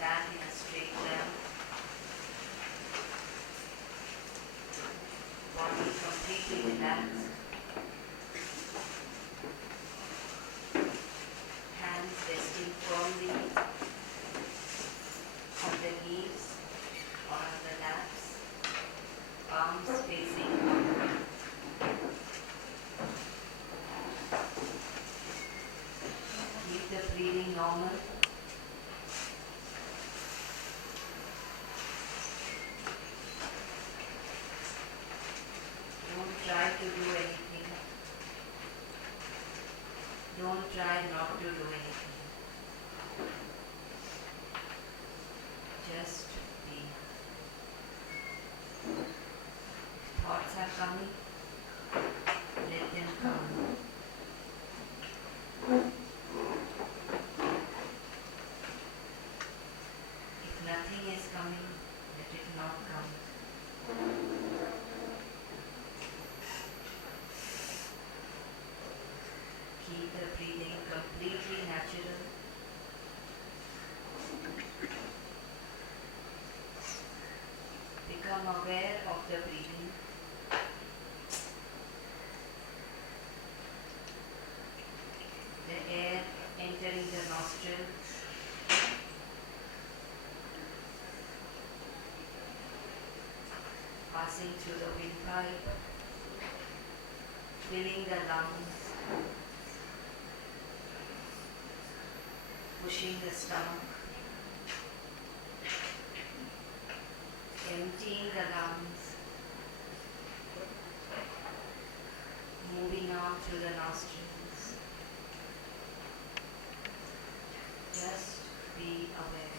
back in a straight line. Body completely relaxed. Hands resting firmly on the knees or on the laps. Palms facing upward. Keep the breathing normal. Don't try to do anything. Don't try not to do anything. Just be. Thoughts are coming. Let them come. If nothing is coming, let it not come. Keep the breathing completely natural. Become aware of the breathing. The air entering the nostrils. Passing through the windpipe. Filling the lungs. Pushing the stomach. Emptying the lungs. Moving out through the nostrils. Just be aware.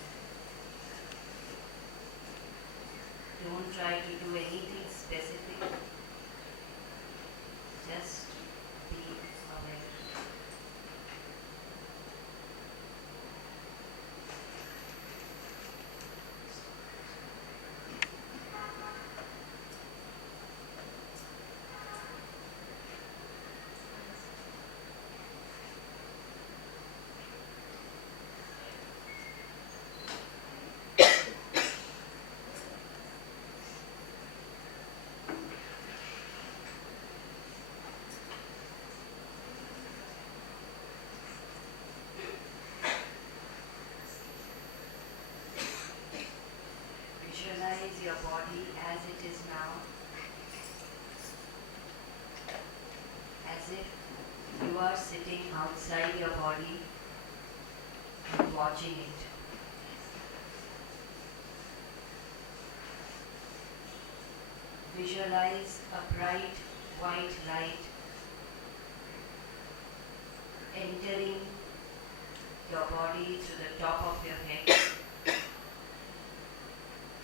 Don't try to do anything specific. Just be aware. Visualize your body as it is now, as if you are sitting outside your body and watching it. Visualize a bright white light entering your body to the top of your head,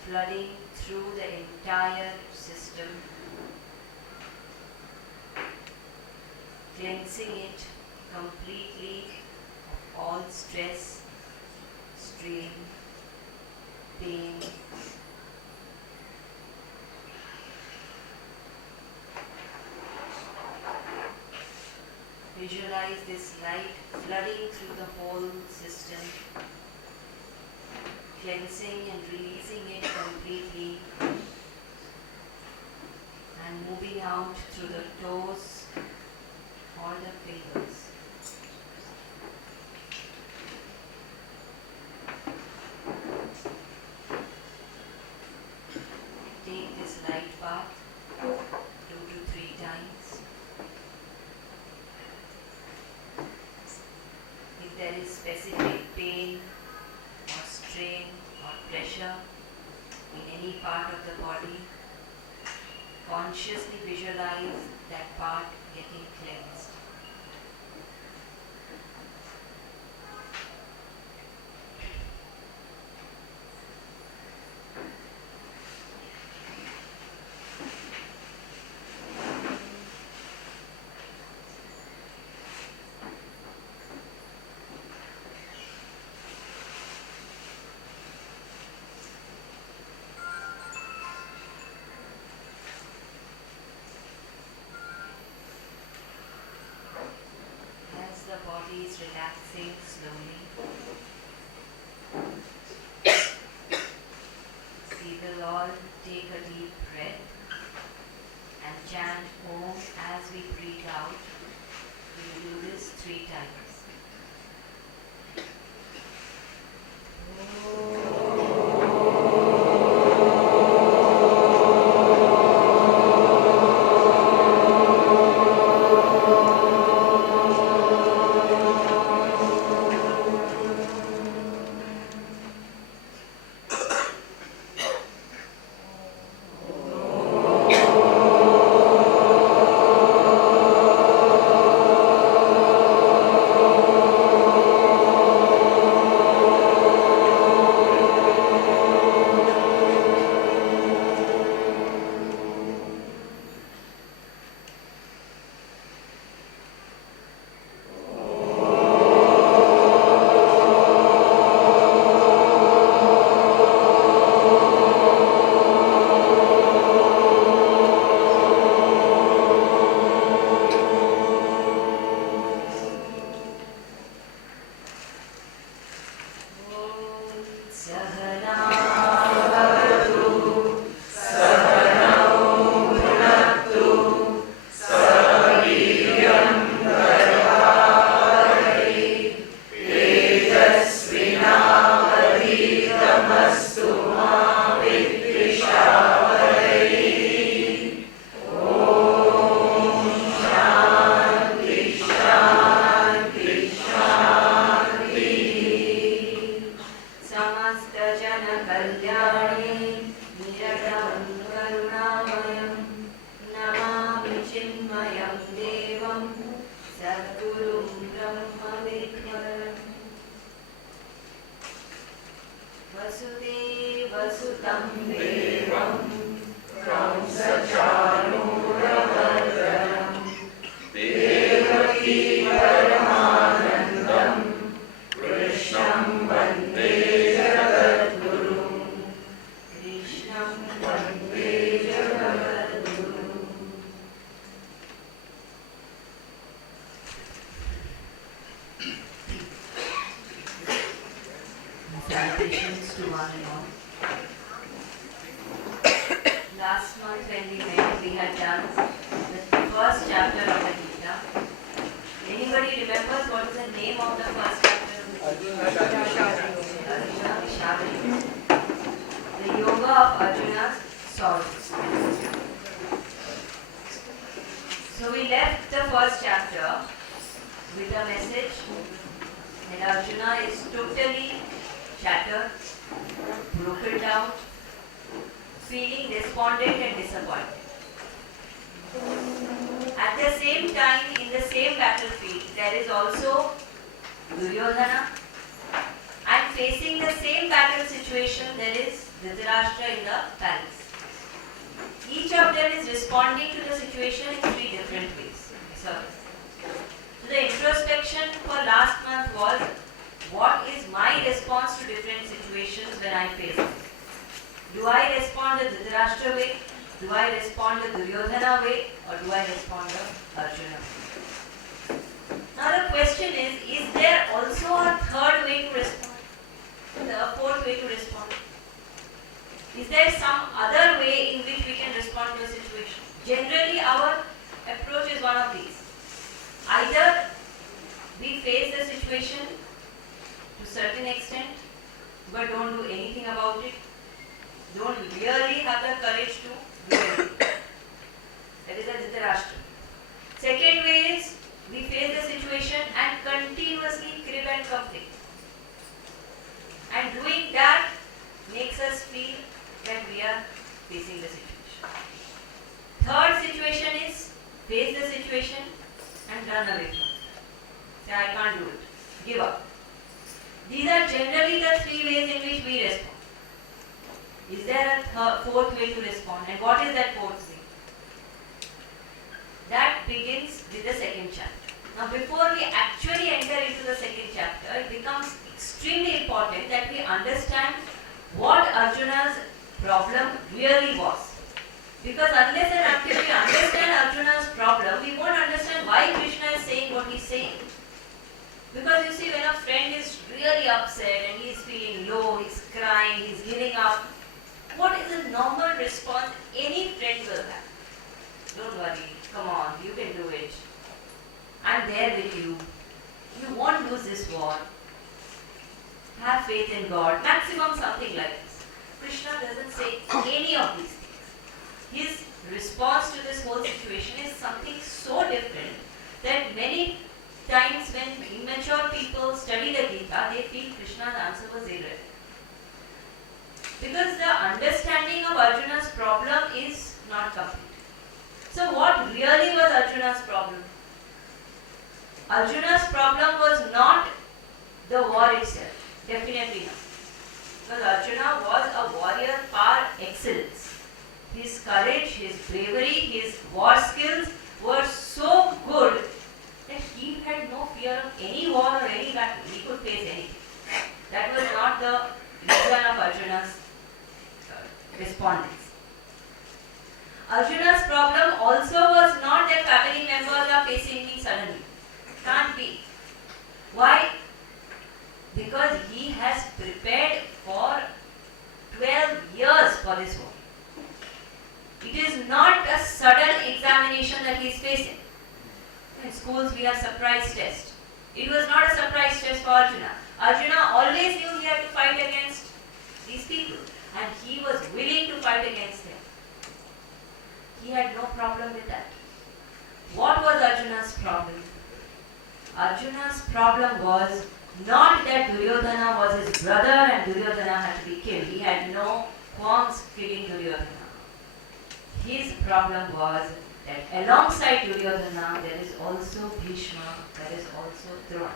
flooding through the entire system, cleansing it completely of all stress, strain, pain. Visualize this light flooding through the whole system, cleansing and releasing it completely, and moving out through the toes or the fingers. Take this light bath 2 to 3 times. If there is specific pain or strain or pressure in any part of the body, consciously visualize that part getting cleansed. As the body is relaxing slowly, take a deep breath and chant Om as we breathe out. We will do this 3 times. Salutations to one and all. Last month when we met, we had done the first chapter of the Gita. Anybody remembers what is the name of the first chapter of the Gita? Arjuna Vishadayuga. The Yoga of Arjuna's sorrows. So we left the first chapter with a message that Arjuna is totally shattered, broken down, feeling despondent and disappointed. At the same time, in the same battlefield, there is also Duryodhana, and facing the same battle situation, there is Dhritarashtra in the palace. Each of them is responding to the situation in 3 different ways. So the introspection for last month was, what is my response to different situations when I face them? Do I respond the Dhritarashtra way? Do I respond the Duryodhana way? Or do I respond the Arjuna way? Now the question is there also a third way to respond? A fourth way to respond? Is there some other way in which we can respond to a situation? Generally our approach is one of these. Either we face the situation to a certain extent, but don't do anything about it. Don't really have the courage to do anything. That is the Dhritarashtra. Second way is, we face the situation and continuously crib and complain. And doing that makes us feel that we are facing the situation. Third situation is, face the situation and run away from it. Say, I can't do it. Give up. These are generally the 3 ways in which we respond. Is there a fourth way to respond? And what is that fourth thing? That begins with the second chapter. Now before we actually enter into the second chapter, it becomes extremely important that we understand what Arjuna's problem really was. Because unless and until we understand Arjuna's problem, we won't understand why Krishna is saying what he's saying. Because you see, when a friend is really upset and he's feeling low, he's crying, he's giving up, what is a normal response any friend will have? Don't worry, come on, you can do it. I'm there with you. You won't lose this war. Have faith in God. Maximum something like this. Krishna doesn't say any of these things. His response to this whole situation is something so different that many times when immature people study the Gita, they feel Krishna's answer was irrelevant. Because the understanding of Arjuna's problem is not complete. So what really was Arjuna's problem? Arjuna's problem was not the war itself. Definitely not. Because Arjuna was a warrior par excellence. His courage, his bravery, his war skills were so good that he had no fear of any war or any battle. He could face anything. That was not the reason of Arjuna's respondents. Arjuna's problem also was not that family members are facing me suddenly. Can't be. Why? Because he has prepared for 12 years for this war. It is not a sudden examination that he is facing. In schools we have surprise tests. It was not a surprise test for Arjuna. Arjuna always knew he had to fight against these people and he was willing to fight against them. He had no problem with that. What was Arjuna's problem? Arjuna's problem was not that Duryodhana was his brother and Duryodhana had to be killed. He had no qualms killing Duryodhana. His problem was that alongside Duryodhana there is also Bhishma, there is also Drona.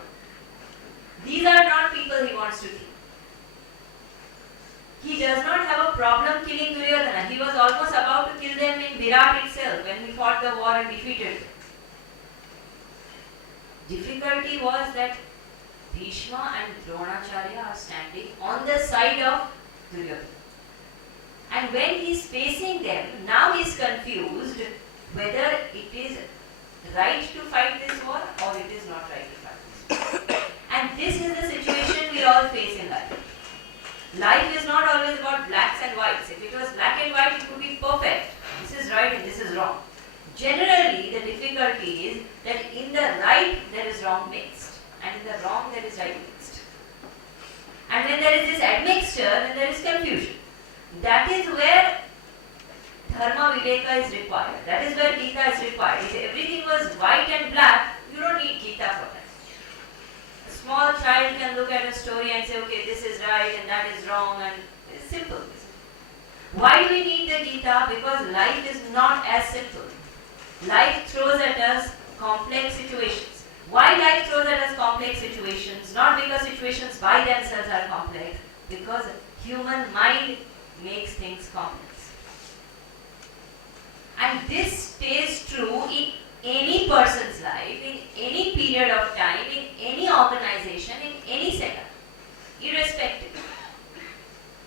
These are not people he wants to kill. He does not have a problem killing Duryodhana. He was almost about to kill them in Virat itself when he fought the war and defeated them. Difficulty was that Bhishma and Dronacharya are standing on the side of Duryodhana. And when he is facing them, now he is confused whether it is right to fight this war or it is not right to fight this war. And this is the situation we all face in life. Life is not always about blacks and whites. If it was black and white, it would be perfect. This is right and this is wrong. Generally, the difficulty is that in the right there is wrong mixed, and in the wrong there is right mixed. And when there is this admixture, then there is confusion. That is where Dharma Viveka is required. That is where Gita is required. If everything was white and black, you don't need Gita for that. A small child can look at a story and say, okay, this is right and that is wrong, and it's simple. Why do we need the Gita? Because life is not as simple. Life throws at us complex situations. Why life throws at us complex situations? Not because situations by themselves are complex, because human mind makes things complex. And this stays true in any person's life, in any period of time, in any organization, in any setup, irrespective.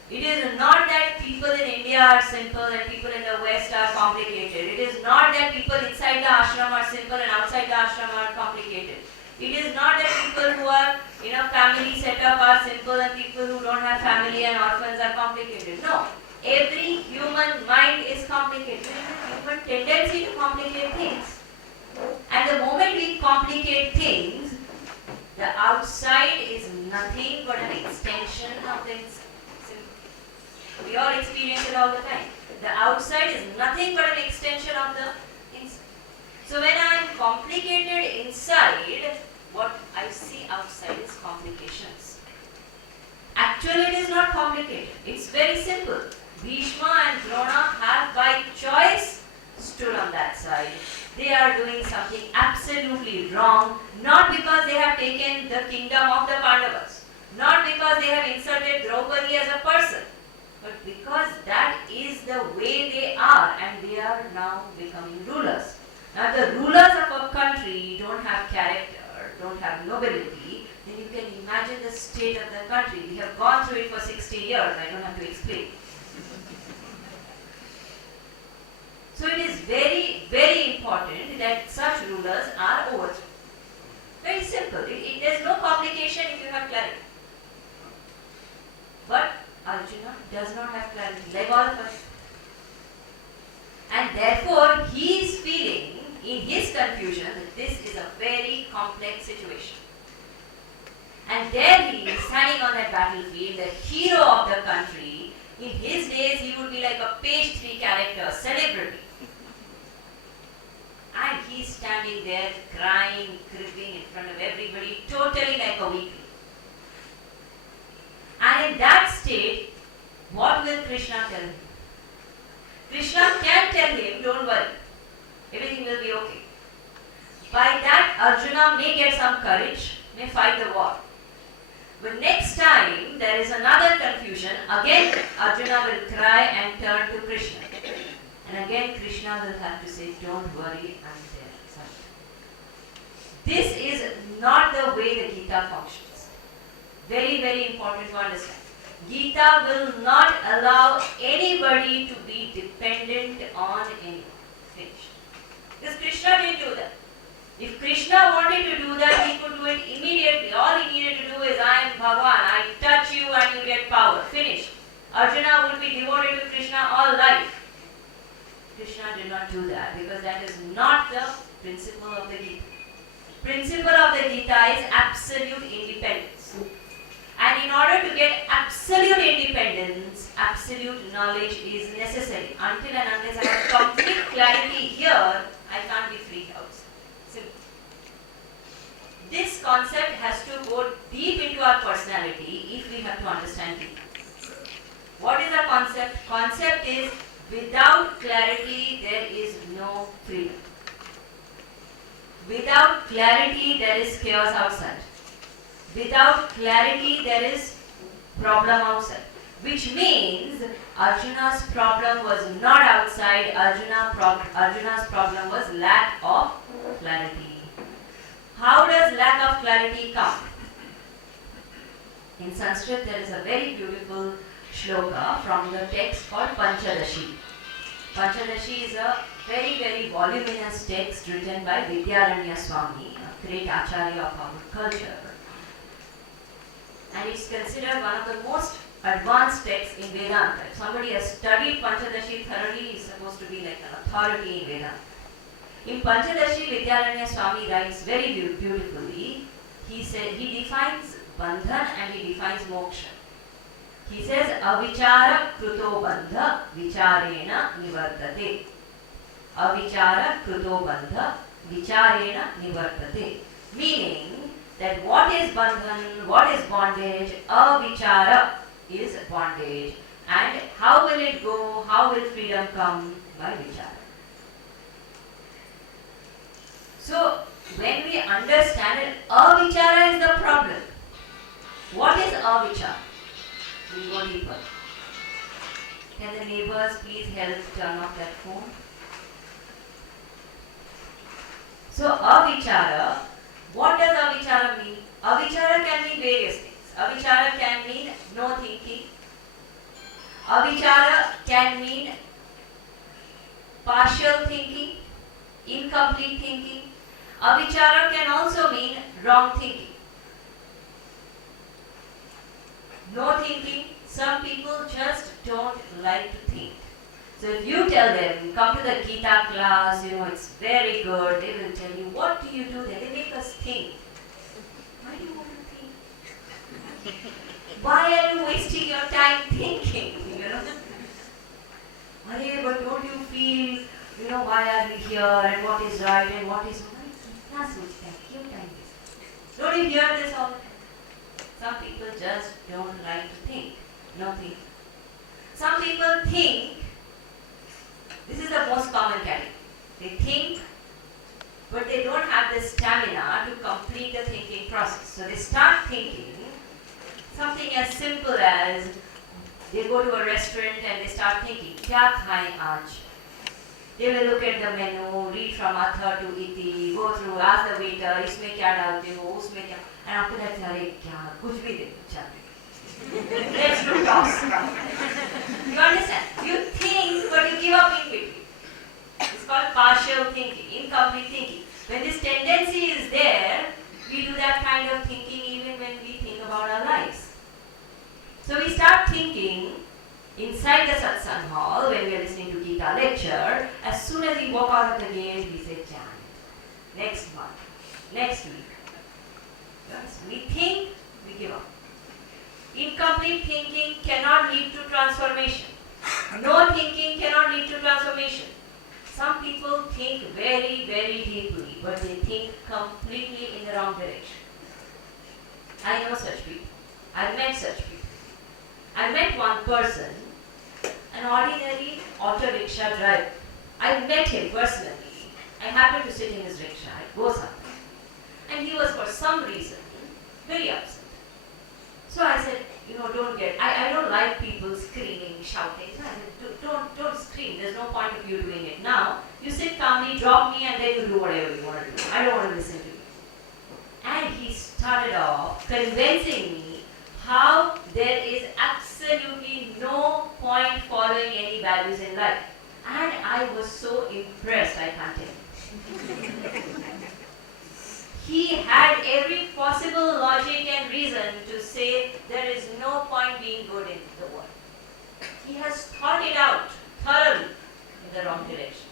It is not that people in India are simple and people in the West are complicated. It is not that people inside the ashram are simple and outside the ashram are complicated. It is not that people who are in a family setup are simple and people who don't have family and orphans are complicated. No. Every human mind is complicated. There is a human tendency to complicate things. And the moment we complicate things, the outside is nothing but an extension of the inside. We all experience it all the time. The outside is nothing but an extension of the inside. So when I am complicated inside, what I see outside is complications. Actually, it is not complicated. It's very simple. Bhishma and Drona have by choice stood on that side. They are doing something absolutely wrong, not because they have taken the kingdom of the Pandavas, not because they have insulted Draupadi as a person, but because that is the way they are and they are now becoming rulers. Now the rulers of a country don't have character, don't have nobility, then you can imagine the state of the country. We have gone through it for 60 years, I don't have to explain. So it is very, very important that such rulers are overthrown. Very simple. There is no complication if you have clarity. But Arjuna does not have clarity, like all of us. And therefore, he is feeling in his confusion that this is a very complex situation. And there he is standing on that battlefield, the hero of the country. In his days, he would be like a page 3 character, celebrity. And he's standing there crying, cribbing in front of everybody, totally like a weakling. And in that state, what will Krishna tell him? Krishna can tell him, don't worry, everything will be okay. By that, Arjuna may get some courage, may fight the war. But next time there is another confusion, again Arjuna will cry and turn to Krishna. And again Krishna will have to say, don't worry, I'm there. This is not the way the Gita functions. Very, very important to understand. Gita will not allow anybody to be dependent on anyone. Finished. Because Krishna didn't do that. If Krishna wanted to do that, he could do it immediately. All he needed to do is, I am Bhagavan, I touch you and you get power. Finished. Arjuna would be devoted to Krishna all life. Krishna did not do that because that is not the principle of the Gita. Principle of the Gita is absolute independence. And in order to get absolute independence, absolute knowledge is necessary. Until and unless I have complete clarity here, I can't be free outside. Simple. This concept has to go deep into our personality if we have to understand it. What is the concept? Concept is, without clarity there is no freedom. Without clarity there is chaos outside. Without clarity there is problem outside. Which means Arjuna's problem was not outside, Arjuna's problem was lack of clarity. How does lack of clarity come? In Sanskrit there is a very beautiful shloka from the text called Panchadashi. Panchadashi is a very, very voluminous text written by Vidyaranya Swami, a great acharya of our culture. And it's considered one of the most advanced texts in Vedanta. If somebody has studied Panchadashi thoroughly, he is supposed to be like an authority in Vedanta. In Panchadashi, Vidyaranya Swami writes very beautifully. He defines bandhan and he defines moksha. He says, avichara kruto bandha vicharena nivartate. Avichara kruto bandha vicharena nivartate. Meaning that what is bandhan, what is bondage, avichara is bondage. And how will it go, how will freedom come? By vichara. So, when we understand it, avichara is the problem. What is avichara? We go deeper. Can the neighbors please help turn off that phone? So, avichara, what does avichara mean? Avichara can mean various things. Avichara can mean no thinking. Avichara can mean partial thinking, incomplete thinking. Avichara can also mean wrong thinking. No thinking, some people just don't like to think. So if you tell them, come to the Gita class, it's very good, they will tell you, what do you do there? They make us think. Why do you want to think? Why are you wasting your time thinking? But don't you feel, why are we here and what is right and what is wrong? Don't you hear this all the time? Some people just don't like to think. No thinking. Some people think, this is the most common category. They think, but they don't have the stamina to complete the thinking process. So they start thinking something as simple as they go to a restaurant and they start thinking, kya khaye aaj? They will look at the menu, read from Atha to Iti, go through, ask the waiter, isme kya dalte ho, usme kya, and after that, say, kya, kuch bhi de, chal. Let's do toss. You understand? You think, but you give up in between. It's called partial thinking, incomplete thinking. When this tendency is there, we do that kind of thinking even when we think about our lives. So we start thinking Inside the satsang hall, when we are listening to Gita lecture, as soon as we walk out of the gate, we say chant. Next month, next week. Yes, we think, we give up. Incomplete thinking cannot lead to transformation. No thinking cannot lead to transformation. Some people think very, very deeply, but they think completely in the wrong direction. I know such people. I've met such people. I met one person, an ordinary auto rickshaw driver. I met him personally. I happened to sit in his rickshaw at Gosa. And he was for some reason very upset. So I said, I don't like people screaming, shouting. So I said, don't scream. There's no point of you doing it now. You sit calmly, drop me, and then you do whatever you want to do. I don't want to listen to you. And he started off convincing me how there is absolutely no point following any values in life. And I was so impressed, I can't tell you. He had every possible logic and reason to say there is no point being good in the world. He has thought it out thoroughly in the wrong direction.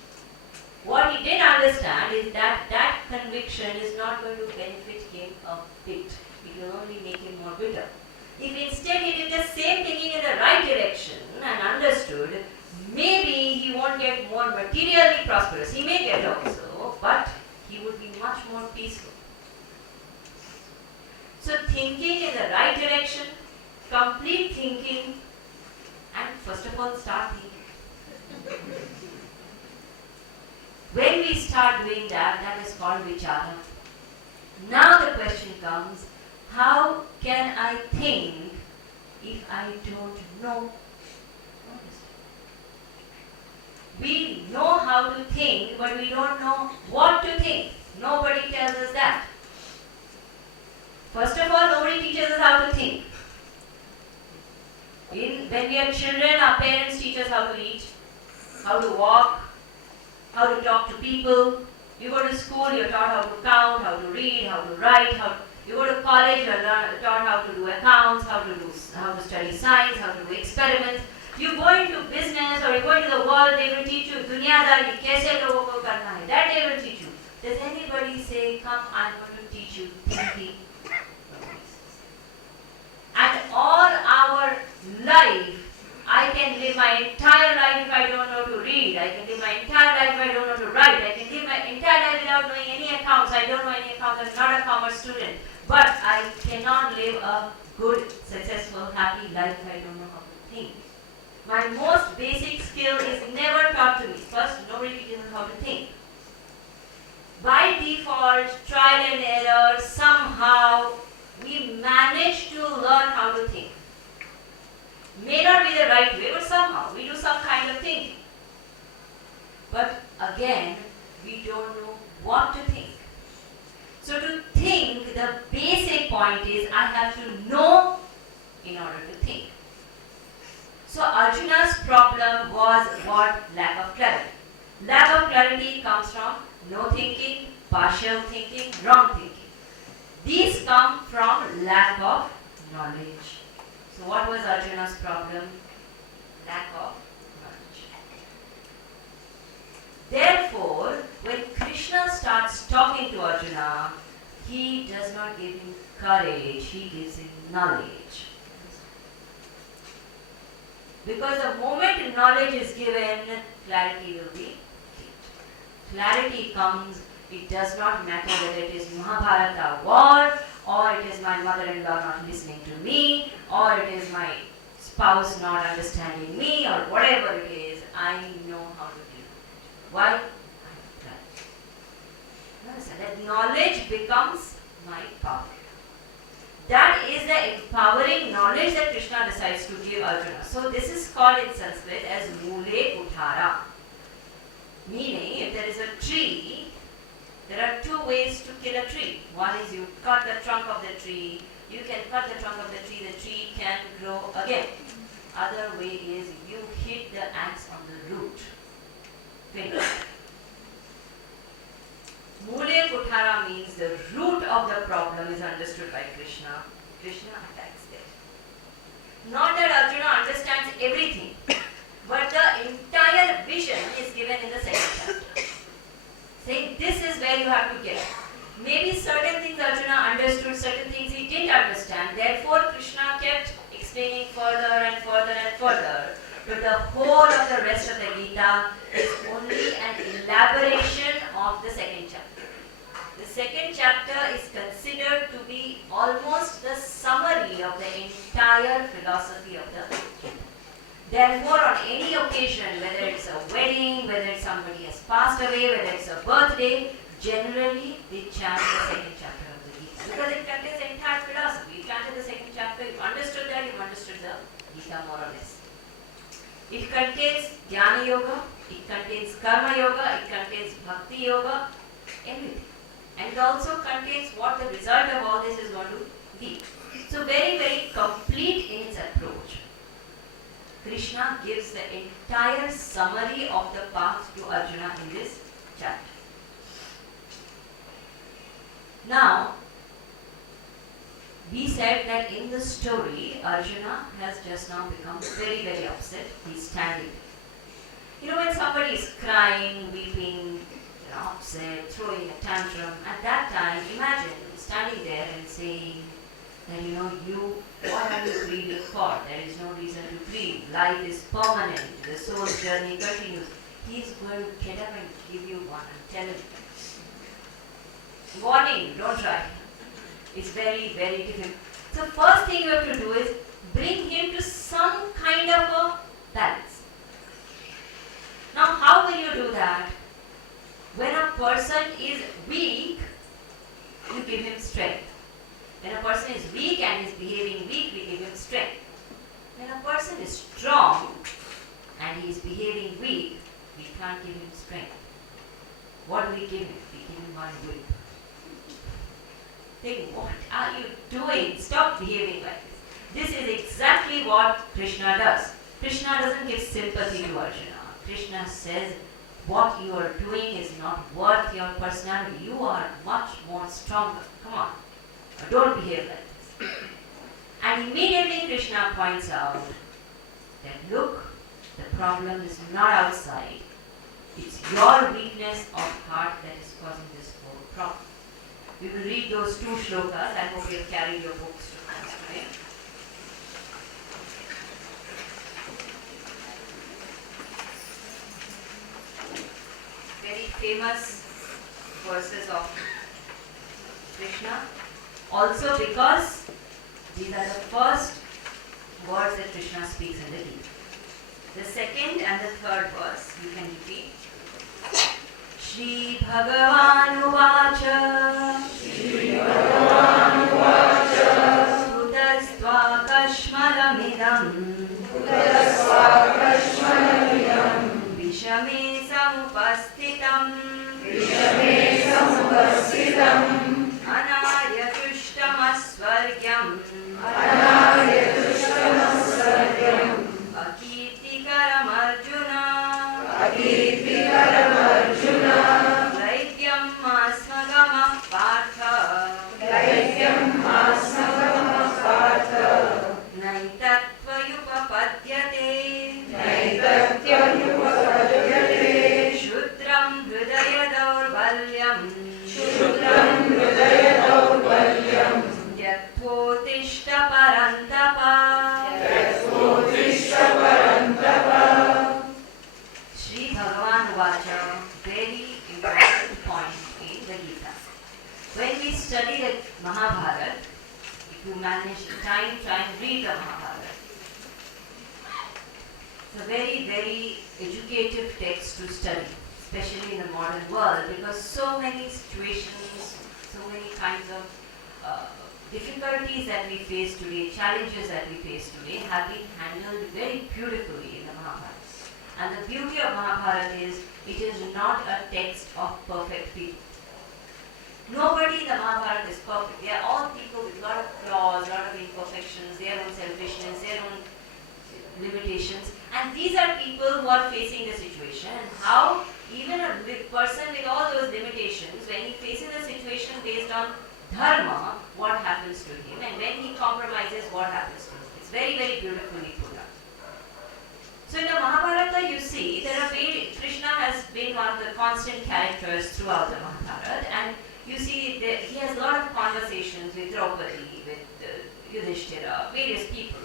What he didn't understand is that that conviction is not going to benefit him a bit. It will only make him more bitter. If instead he did the same thinking in the right direction and understood, maybe he won't get more materially prosperous. He may get also, but he would be much more peaceful. So thinking in the right direction, complete thinking, and first of all start thinking. When we start doing that, that is called vichara. Now the question comes, how can I think if I don't know? We know how to think, but we don't know what to think. Nobody tells us that. First of all, nobody teaches us how to think. When we are children, our parents teach us how to eat, how to walk, how to talk to people. You go to school, you're taught how to count, how to read, how to write. You go to college, you're taught how to do accounts, how to study science, how to do experiments. You go into business or you go into the world, they will teach you दुनियादारी कैसे लोगों को करना है. That they will teach you. Does anybody say, come, I'm going to teach you thinking? And all our life, I can live my entire life if I don't know to read. I can live my entire life if I don't know to write. I can live my entire life without knowing any accounts. I don't know any accounts. I'm not a commerce student. But I cannot live a good, successful, happy life if I don't know how to think. My most basic skill is never taught to me. First, nobody teaches us how to think. By default, trial and error, somehow, we manage to learn how to think. May not be the right way, but somehow we do some kind of thinking. But again, we don't know what to think. So to think, the basic point is I have to know in order to think. So Arjuna's problem was what? Lack of clarity. Lack of clarity comes from no thinking, partial thinking, wrong thinking. These come from lack of knowledge. So what was Arjuna's problem? Lack of knowledge. Therefore, when Krishna starts talking to Arjuna, he does not give him courage, he gives him knowledge. Because the moment knowledge is given, clarity will be gained. Clarity comes, it does not matter whether it is Mahabharata war, or it is my mother-in-law not listening to me, or it is my spouse not understanding me, or whatever it is, I know how to deal with it. Why? I have clarity. Understand that knowledge becomes my power. That is the empowering knowledge that Krishna decides to give Arjuna. So this is called in Sanskrit as Mule Kuthara. Meaning, if there is a tree, there are two ways to kill a tree. One is you cut the trunk of the tree. You can cut the trunk of the tree can grow again. Other way is you hit the axe on the root. Finish. Mule Kuthara means the root of the problem is understood by Krishna. Krishna attacks that. Not that Arjuna understands everything. But the whole of the rest of the Gita is only an elaboration of the second chapter. The second chapter is considered to be almost the summary of the entire philosophy of the Gita. Therefore, on any occasion, whether it's a wedding, whether somebody has passed away, whether it's a birthday, generally they chant the second chapter of the Gita because it contains the entire philosophy. You chanted the second chapter, you've understood that, you've understood the Gita more or less. It contains Jnana Yoga, it contains Karma Yoga, it contains Bhakti Yoga, everything. And it also contains what the result of all this is going to be. So very, very complete in its approach. Krishna gives the entire summary of the path to Arjuna in this chapter. Now, we said that in the story, Arjuna has just now become very, very upset. He's standing there. You know, when somebody is crying, weeping, upset, throwing a tantrum, at that time, imagine standing there and saying that, what are you grieving for? There is no reason to grieve. Life is permanent. The soul's journey continues. He's going to get up and give you one and tell him. Warning, don't try. It's very, very difficult. So first thing you have to do is bring him to some kind of a balance. Now how will you do that? When a person is weak, you give him strength. When a person is weak and is behaving weak, we give him strength. When a person is strong and he is behaving weak, we can't give him strength. What do we give him? We give him one whip. Think, what are you doing? Stop behaving like this. This is exactly what Krishna does. Krishna doesn't give sympathy to Arjuna. Krishna says, what you are doing is not worth your personality. You are much more stronger. Come on. Don't behave like this. And immediately Krishna points out that look, the problem is not outside. It's your weakness of heart that is causing this whole problem. We will read those two shlokas. I hope you have carried your books to class today. Very famous verses of Krishna. Also because these are the first words that Krishna speaks in the Gita. The second and the third verse you can repeat. Shri Bhagavan Uvacha Sudasva Kashmalamidam Vishame Samupastitam Anarya Tushtamasvargyam Akirtikaram Arjuna Daityam Asmagama Partha Naitatvayupapadyate Shudram Hridaya Daurbalyam Yathotishta Parantapa Shri Bhagavan Vacha, very important point in the Gita. When we study the Mahabharata, if you manage time, try and read the Mahabharata. It's a very, very educative text to study, especially in the modern world, because so many situations, so many kinds of difficulties that we face today, challenges that we face today have been handled very beautifully in the Mahabharata. And the beauty of Mahabharata is, it is not a text of perfect people. Nobody in the Mahabharata is perfect. They are all people with a lot of flaws, a lot of imperfections, their own selfishness, their own limitations. And these are people who are facing the situation. And how even a person with all those limitations, when he faces a situation based on dharma, what happens to him? And when he compromises, what happens to him? It's very, very beautifully put up. So in the Mahabharata, you see, Krishna has been one of the constant characters throughout the Mahabharata, and you see that he has a lot of conversations with Draupadi, with Yudhishthira, various people.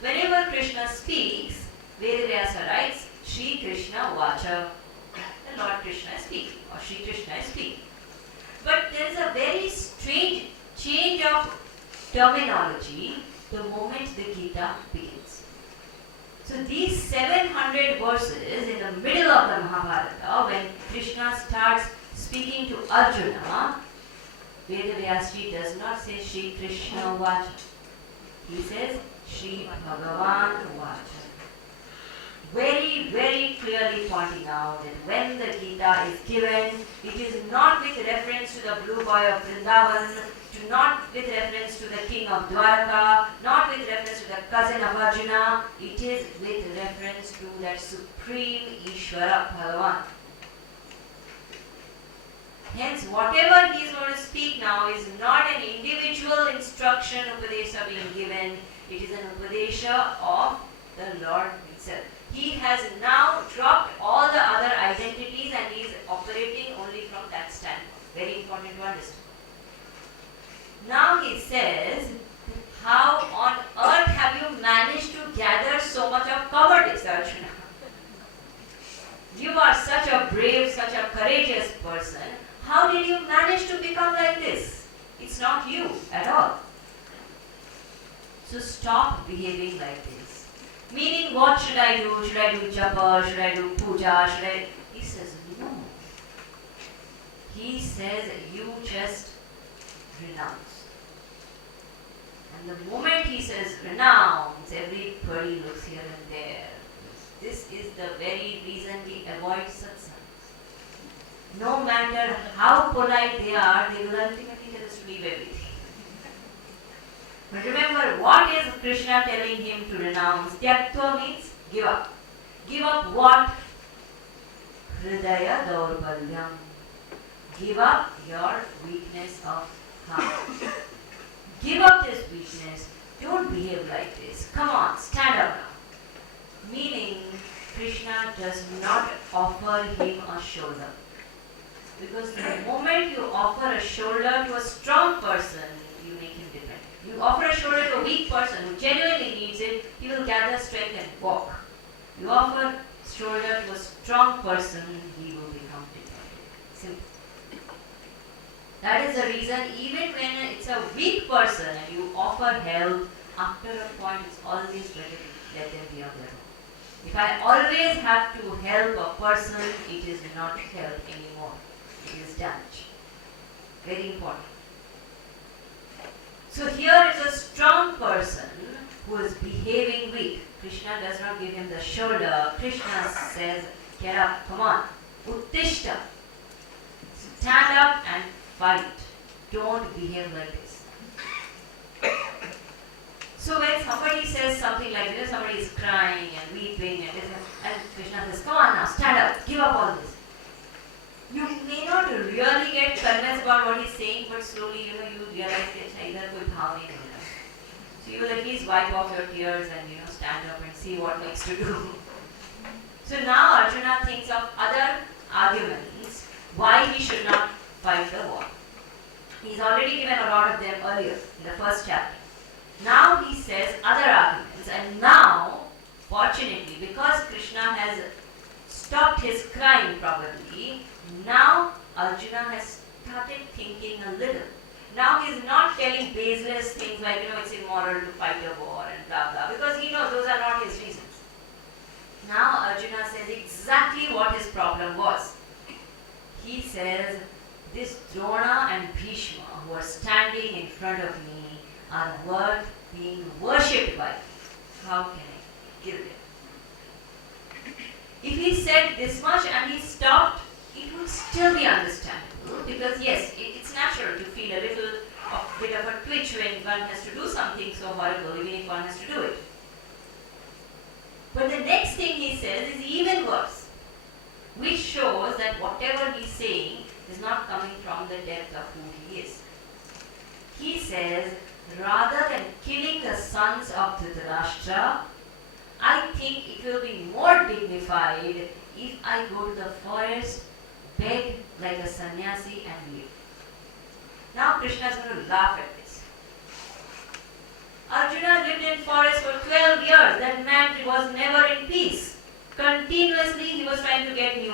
Whenever Krishna speaks, Vedavyasa Krishna Vacha. The Lord Krishna is speaking, or Sri Krishna is speaking. But there is a very strange change of terminology the moment the Gita begins. So these 700 verses in the middle of the Mahabharata, when Krishna starts speaking to Arjuna, Vedavyasji does not say Sri Krishna Vacha. He says Sri Bhagavan Vacha. Very, very clearly pointing out that when the Gita is given, it is not with reference to the blue boy of Vrindavan, not with reference to the king of Dwaraka, not with reference to the cousin of Arjuna, it is with reference to that supreme Ishvara Bhagavan. Hence, whatever he is going to speak now is not an individual instruction Upadesha being given, it is an Upadesha of the Lord himself. He has now dropped all the other identities and he is operating only from that standpoint. Very important to understand. Now he says, how on earth have you managed to gather so much of cowardice, Arjuna? You are such a brave, such a courageous person. How did you manage to become like this? It's not you at all. So stop behaving like this. Meaning, what should I do? Should I do japa? Should I do puja? He says, no. He says, you just renounce. And the moment he says renounce, everybody looks here and there. This is the very reason we avoid satsangs. No matter how polite they are, they will ultimately tell us to leave everything. But remember, what is Krishna telling him to renounce? Tyaktva means give up. Give up what? Hridaya daurbalyam. Give up your weakness of heart. Give up this weakness. Don't behave like this. Come on, stand up now. Meaning, Krishna does not offer him a shoulder. Because the moment you offer a shoulder to a strong person, you make him dependent. You offer a shoulder to a weak person who genuinely needs it, he will gather strength and walk. You offer shoulder to a strong person, he will become dependent. Simple. That is the reason even when it's a weak person and you offer help, after a point it's always better to let them be on their own. If I always have to help a person, it is not help anymore. It is damage. Very important. So here is a strong person who is behaving weak. Krishna does not give him the shoulder. Krishna says, get up, come on. Uttishta. Stand up and fight. Don't behave like this. So when somebody says something like this, somebody is crying and weeping and Krishna says, come on now, stand up, give up all this. You may not really get convinced about what he's saying, but slowly you realize that either koi bhav nahi hai. So you will at least wipe off your tears and stand up and see what next to do. So now Arjuna thinks of other arguments why he should not fight the war. He's already given a lot of them earlier in the first chapter. Now he says other arguments, and now, fortunately, because Krishna has stopped his crying probably, now Arjuna has started thinking a little. Now he is not telling baseless things like, it's immoral to fight a war and blah blah, because he knows those are not his reasons. Now Arjuna says exactly what his problem was. He says, this Drona and Bhishma who are standing in front of me are worth being worshipped by me. How can I kill them? If he said this much and he stopped, it would still be understandable, because yes, it's natural to feel a little bit of a twitch when one has to do something so horrible, even if one has to do it. But the next thing he says is even worse, which shows that whatever he's saying is not coming from the depth of who he is. He says, rather than killing the sons of Dhritarashtra, I think it will be more dignified if I go to the forest, beg like a sannyasi and live. Now Krishna is going to laugh at this. Arjuna lived in forest for 12 years. That man was never in peace. Continuously he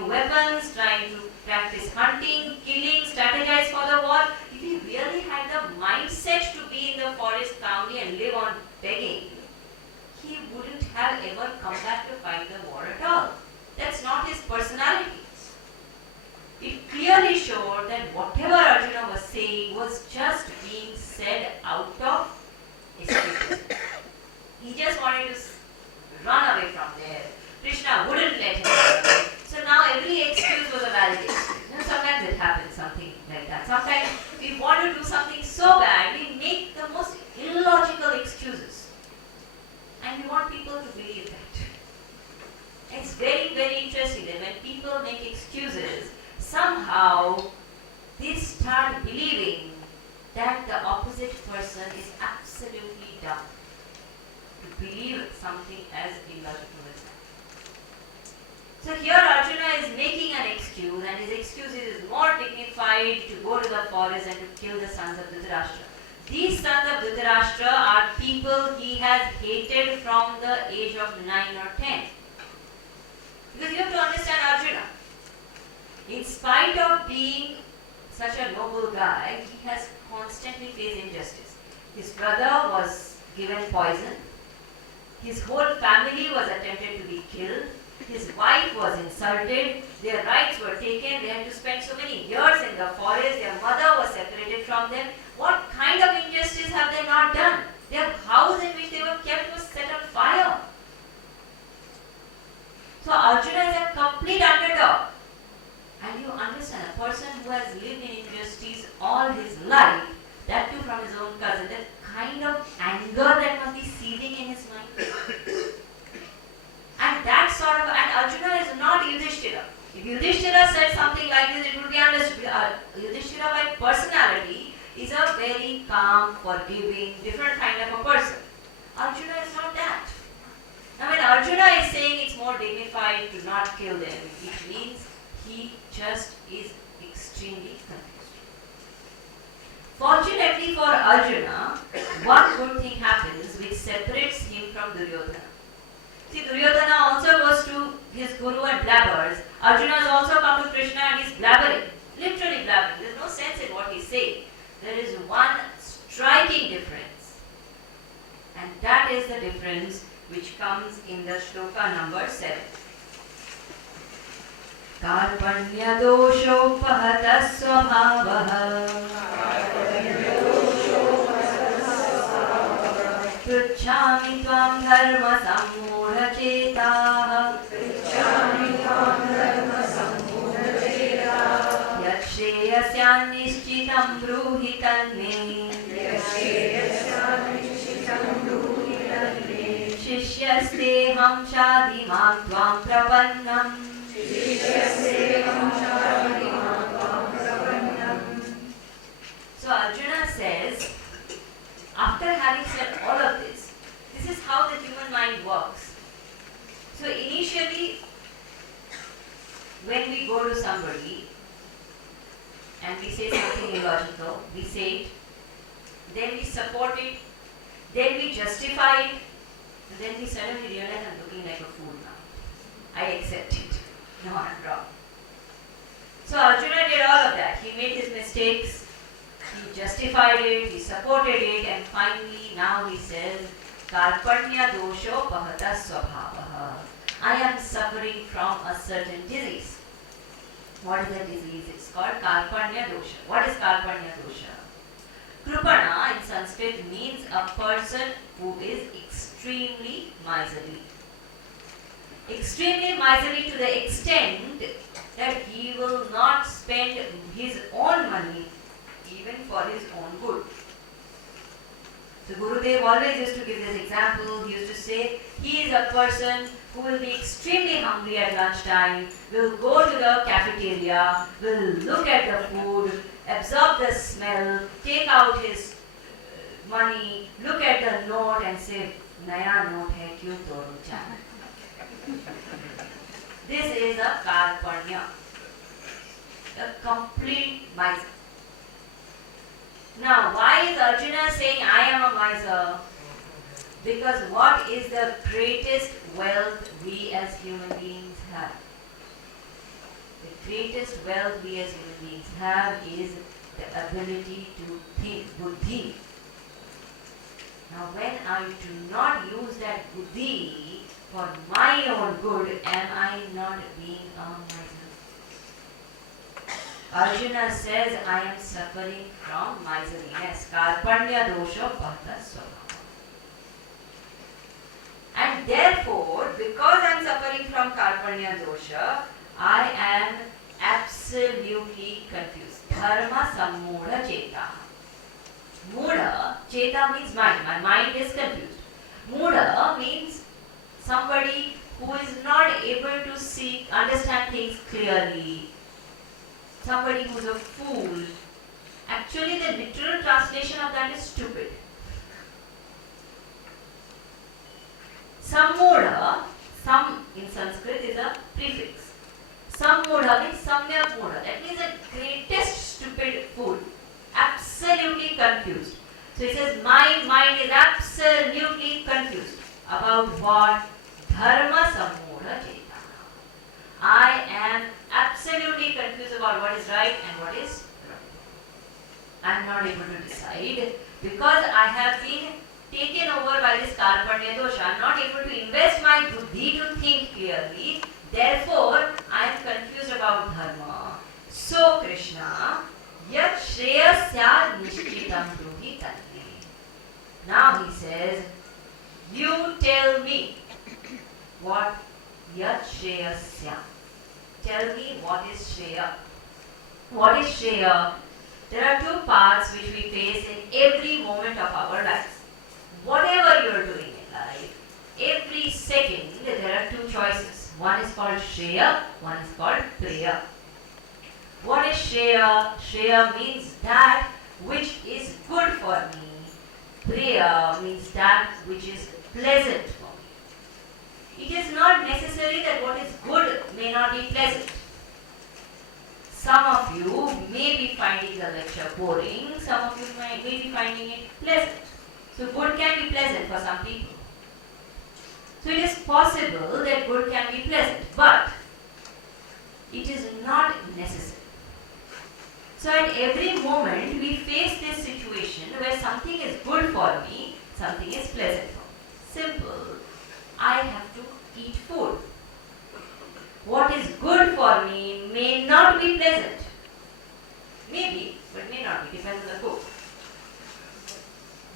new weapons, trying to practice hunting, killing, strategize for the war. If he really had the mindset to be in the forest calmly and live on begging, he wouldn't have ever come back to fight the war at all. That's not his personality. It clearly showed that whatever Arjuna was saying was just being said out of escapism. He just wanted to run away from there. Krishna wouldn't let him run away. So now every excuse was a valid excuse. You know, sometimes it happens, something like that. Sometimes we want to do something so bad, we make the most illogical excuses. And we want people to believe that. It's very, very interesting that when people make excuses, somehow they start believing that the opposite person is absolutely dumb to believe something as illogical as that. So here Arjuna is making an excuse, and his excuse is more dignified to go to the forest and to kill the sons of Dhritarashtra. These sons of Dhritarashtra are people he has hated from the age of 9 or 10. Because you have to understand Arjuna. In spite of being such a noble guy, he has constantly faced injustice. His brother was given poison. His whole family was attempted to be killed. His wife was insulted. Their rights were taken. They had to spend so many years in the forest. Their mother was separated from them. What kind of injustice have they not done? Their house in which they were kept was set on fire. So Arjuna is a complete underdog. And you understand, a person who has lived in injustice all his life, that too from his own cousin, that kind of anger that must be seething in his mind. And that sort of, and Arjuna is not Yudhishthira. If Yudhishthira said something like this, it would be understood. Yudhishthira by personality is a very calm, forgiving, different kind of a person. Arjuna is not that. Now when Arjuna is saying it's more dignified to not kill them, it means he just is extremely confused. Fortunately for Arjuna, one good thing happens which separates him from Duryodhana. See, Duryodhana also goes to his guru and blabbers. Arjuna has also come to Krishna and he's blabbering, literally blabbering. There's no sense in what he's saying. There is one striking difference, and that is the difference which comes in the shloka number 7. कार्पण्य दोषोपहतः स्वभावः पृच्छामि त्वां धर्म सम्मूढचेताः यच्छ्रेयस्यान्निश्चितं ब्रूहि तन्मे शिष्यस्तेऽहं शाधिमां त्वां प्रपन्नम्. So Arjuna says, after having said all of this, this is how the human mind works. So initially, when we go to somebody and we say something illogical, we say it, then we support it, then we justify it, and then we suddenly realize I'm looking like a fool now. I accept it. No, I'm wrong. So Arjuna did all of that. He made his mistakes, he justified it, he supported it, and finally now he says, Karpanya dosho pahata swabhavaha. I am suffering from a certain disease. What is the disease? It's called Karpanya dosha. What is Karpanya dosha? Krupana in Sanskrit means a person who is extremely miserly. Extremely miserly to the extent that he will not spend his own money even for his own good. So Gurudev always used to give this example. He used to say, he is a person who will be extremely hungry at lunchtime, will go to the cafeteria, will look at the food, absorb the smell, take out his money, look at the note and say, Naya note hai, kyun todu chai? This is a Karpanya, a complete miser. Now, why is Arjuna saying, I am a miser? Because what is the greatest wealth we as human beings have? the greatest wealth we as human beings have is the ability to think, buddhi. Now when I do not use that buddhi for my own good, am I not being a miser? Arjuna says, I am suffering from miserliness. Karpanya dosha bhata swabhava. And therefore, because I am suffering from karpanya dosha, I am absolutely confused. Dharma sammudha cheta. Mudha, cheta means mind. My mind is confused. Mudha means somebody who is not able to see, understand things clearly. Somebody who is a fool. Actually, the literal translation of that is stupid. Sammudha, sam in Sanskrit is a prefix. Sammudha means samyak mudha. That means the greatest stupid fool. Absolutely confused. So he says, my mind is absolutely confused. About what? Dharma sammudha chetana. I am absolutely confused about what is right and what is wrong. I am not able to decide because I have been taken over by this karpanya dosha. I am not able to invest my buddhi to think clearly. Therefore, I am confused about dharma. So, Krishna, yat shreyasya nishchitam bruhi tanme. Now he says, you tell me what yat shreyasya. Tell me what is shreya. What is shreya? There are two paths which we face in every moment of our lives. Whatever you are doing in life, every second there are two choices. One is called shreya, one is called preya. What is shreya? Shreya means that which is good for me. Preya means that which is pleasant for me. It is not necessary that what is good may not be pleasant. Some of you may be finding the lecture boring, some of you may be finding it pleasant. So good can be pleasant for some people. So it is possible that good can be pleasant, but it is not necessary. So at every moment we face this situation where something is good for me, something is pleasant for me. Simple. I have to eat food. What is good for me may not be pleasant. Maybe, but may not be, depends on the cook.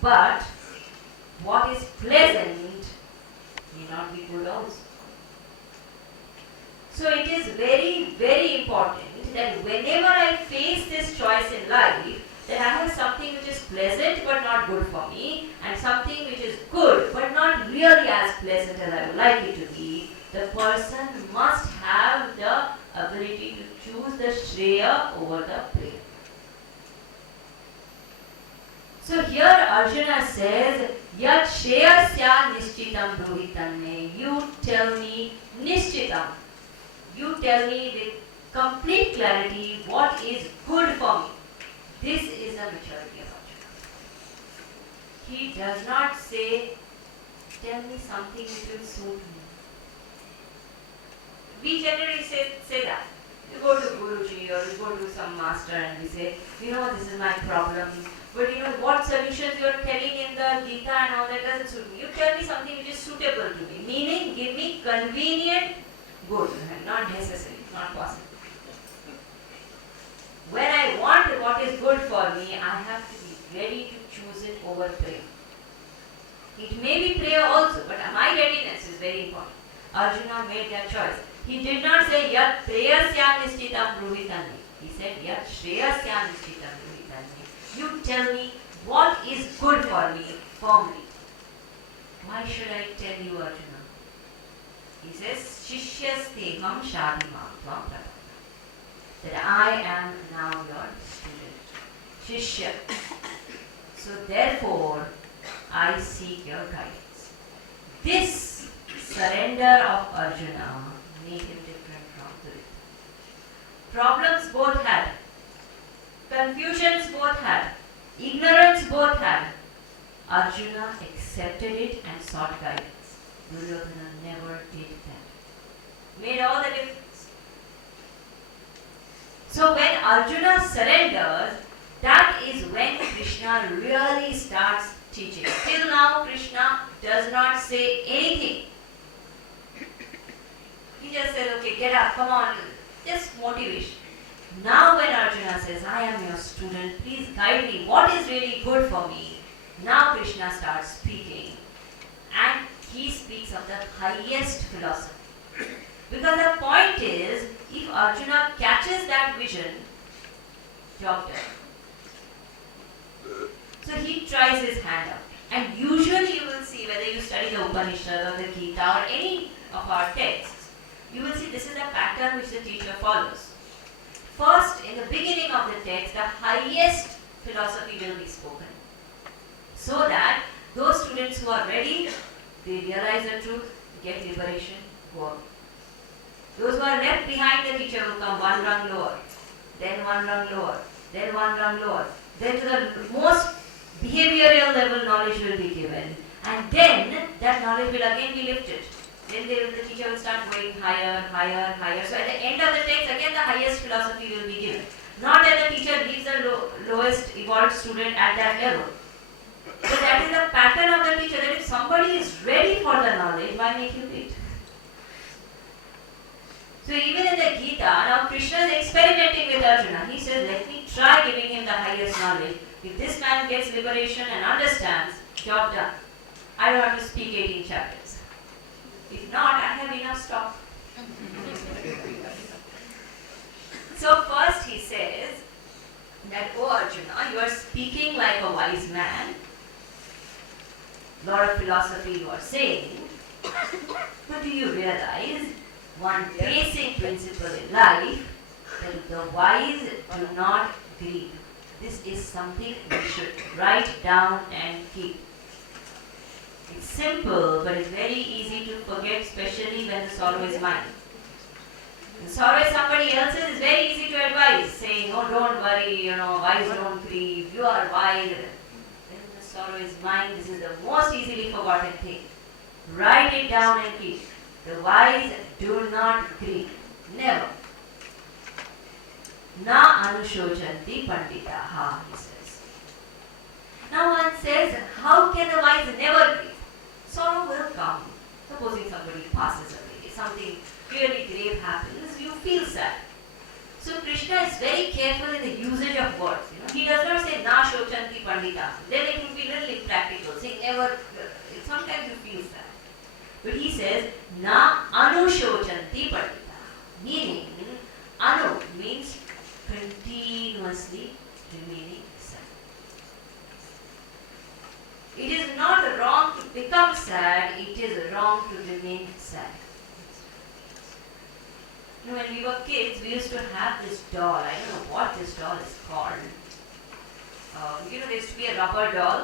But what is pleasant may not be good also. So it is very, very important that whenever I face this choice in life, that I have something which is pleasant but not good for me, and something which is good but not really as pleasant as I would like it to be, the person must have the ability to choose the shreya over the preya. So here Arjuna says, yat shreyasya nishchitam bruhitanme. You tell me nishchitam. You tell me with complete clarity what is good for me. This is the maturity of Arjuna. He does not say, tell me something which will suit me. We generally say that. You go to Guruji or you go to some master and we say, this is my problem. But what solutions you are telling in the Gita and all that doesn't suit me. You tell me something which is suitable to me. Meaning, give me convenient good, not necessary, not possible. When I want what is good for me, I have to be ready to choose it over prayer. It may be prayer also, but my readiness is very important. Arjuna made that choice. He did not say, yat preyasya nishchitam bruhitanme. He said, yat shreyasya nishchitam bruhitanme. You tell me what is good for me firmly. Why should I tell you, Arjuna? He says, Shishyasteham shadimam tvam pratapana. That I am now your student. Shishya. So therefore, I seek your guidance. This surrender of Arjuna made him different from Durita. Problems both had. Confusions both had. Ignorance both had. Arjuna accepted it and sought guidance. Duryodhana never did that. Made all the difference. So when Arjuna surrenders, that is when Krishna really starts teaching. Till now, Krishna does not say anything. He just said, okay, get up, come on, just motivation. Now when Arjuna says, I am your student, please guide me, what is really good for me? Now Krishna starts speaking, and he speaks of the highest philosophy. Because the point is, if Arjuna catches that vision, job done. So he tries his hand out. And usually you will see, whether you study the Upanishad or the Gita or any of our texts, you will see this is the pattern which the teacher follows. First, in the beginning of the text, the highest philosophy will be spoken. So that those students who are ready, they realize the truth, get liberation, go on. Those who are left behind, the teacher will come one rung lower, then one rung lower, then one rung lower. Then to the most behavioral level knowledge will be given. And then that knowledge will again be lifted. Then the teacher will start going higher, higher, higher. So at the end of the text, again the highest philosophy will be given. Not that the teacher leaves the lowest evolved student at that level. So that is the pattern of the teacher, that if somebody is ready for the knowledge, why make you wait? So even in the Gita, now Krishna is experimenting with Arjuna. He says, let me try giving him the highest knowledge. If this man gets liberation and understands, job done. I don't have to speak 18 chapters. If not, I have enough stock. So first he says that, oh Arjuna, you are speaking like a wise man. Lot of philosophy you are saying. But do you realize one basic principle in life, that the wise do not grieve. This is something we should write down and keep. It's simple, but it's very easy to forget, especially when the sorrow is mine. When sorrow is somebody else's, it's very easy to advise, saying, oh, don't worry, wise don't grieve, you are wise. When the sorrow is mine, this is the most easily forgotten thing. Write it down and keep. The wise do not grieve. Never. Na anushojanti panditaha, he says. Now one says, how can the wise never grieve? Sorrow will come. Supposing somebody passes away, something really grave happens, you feel sad. So Krishna is very careful in the usage of words. He does not say na shochanti pandita. Then it will be a little impractical. Saying never, sometimes you feel sad. But he says, na anushochanti pandita. Meaning, anu means continuously remaining sad. It is not wrong to become sad, it is wrong to remain sad. When we were kids, we used to have this doll. I don't know what this doll is called. There used to be a rubber doll.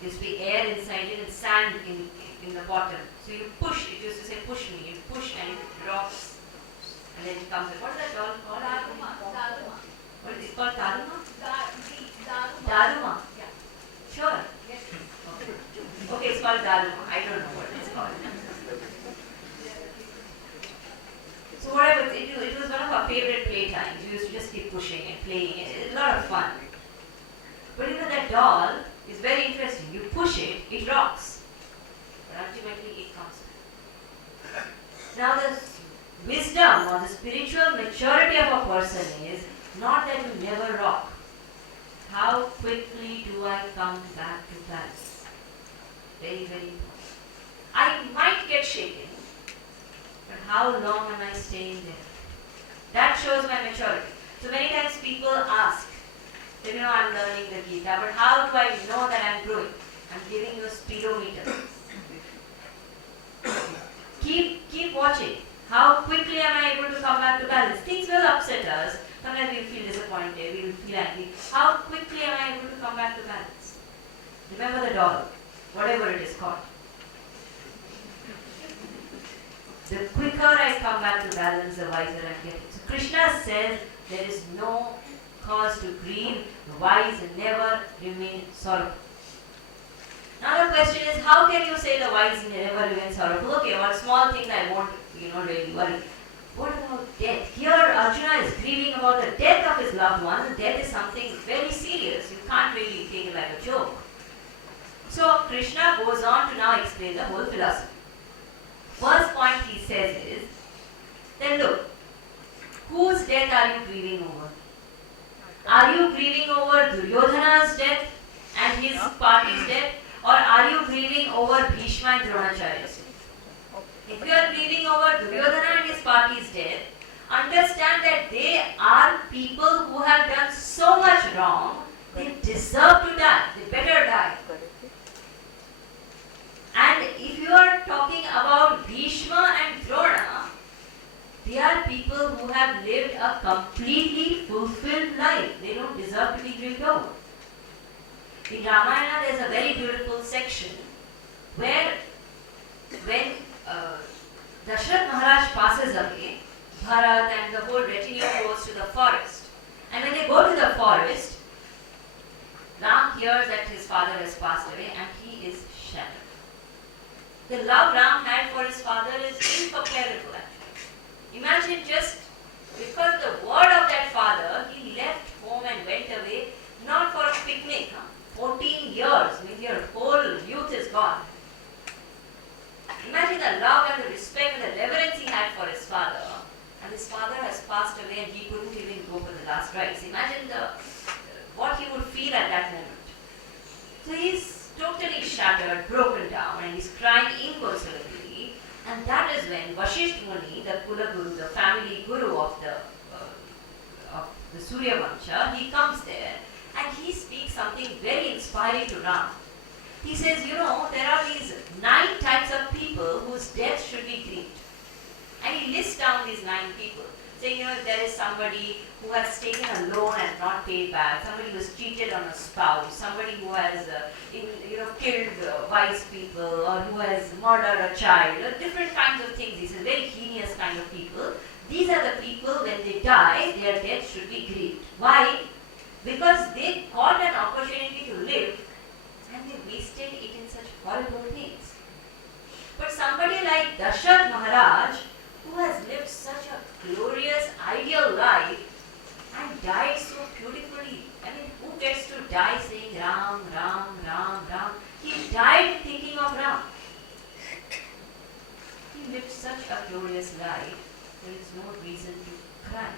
There used to be air inside it and sand in the bottom. So you push, it used to say push me. You push and it drops. And then it comes. What is that doll called? Daruma. What is it called? Daruma? Daruma. Yeah. Sure. Yes. Okay, it's called Daruma. I don't know what it's called. So whatever, it was one of our favorite playtimes. We used to just keep pushing and playing. It's a lot of fun. But that doll is very interesting. You push it, it rocks. But ultimately it comes back. Now the wisdom or the spiritual maturity of a person is not that you never rock. How quickly do I come back to balance? Very, very important. I might get shaken. But how long am I staying there? That shows my maturity. So many times people ask, I'm learning the Gita, but how do I know that I'm growing? I'm giving you a speedometer. Keep watching. How quickly am I able to come back to balance? Things will upset us. Sometimes we feel disappointed, we will feel angry. How quickly am I able to come back to balance? Remember the doll, whatever it is called. The quicker I come back to balance, the wiser I get. So Krishna says there is no cause to grieve. The wise never remain sorrowful. Now the question is, how can you say the wise never remain sorrowful? Okay, what small thing I won't, really worry. What about death? Here Arjuna is grieving about the death of his loved one, and death is something very serious. You can't really take it like a joke. So Krishna goes on to now explain the whole philosophy. First point he says is, then look, whose death are you grieving over? Are you grieving over Duryodhana's death and his party's death, or are you grieving over Bhishma and Dronacharya's death? If you are grieving over Duryodhana and his party's death, understand that they are people who have done so much wrong, they deserve to die, they better die. And if you are talking about Bhishma and Drona, they are people who have lived a completely fulfilled life. They don't deserve to be grieved over. In Ramayana, there is a very beautiful section where when Dasharath Maharaj passes away, Bharat and the whole retinue goes to the forest. And when they go to the forest, Ram hears that his father has passed away and he is shattered. The love Ram had for his father is incomparable actually. Imagine just because the word of that father, he left home and went away, not for a picnic. 14 years, means your whole youth is gone. Imagine the love and the respect and the reverence he had for his father. And his father has passed away and he couldn't even go for the last rites. Imagine what he would feel at that moment. So he's totally shattered, broken down, and he's crying inconsolably. And that is when Vasishtha Muni, the Kula Guru, the family guru of the Surya Vansha, he comes there and he speaks something very inspiring to Ram. He says, there are these 9 types of people whose death should be grieved. And he lists down these 9 people, saying, there is somebody who has taken a loan and not paid back, somebody who has cheated on a spouse, somebody who has killed wise people, or who has murdered a child, different kinds of things. These are very heinous kind of people. These are the people, when they die, their death should be grieved. Why? Because they got an opportunity to live and they wasted it in such horrible things. But somebody like Dasharath Maharaj, who has lived such a glorious, ideal life and died so beautifully. Who gets to die saying Ram, Ram, Ram, Ram? He died thinking of Ram. He lived such a glorious life, there is no reason to cry.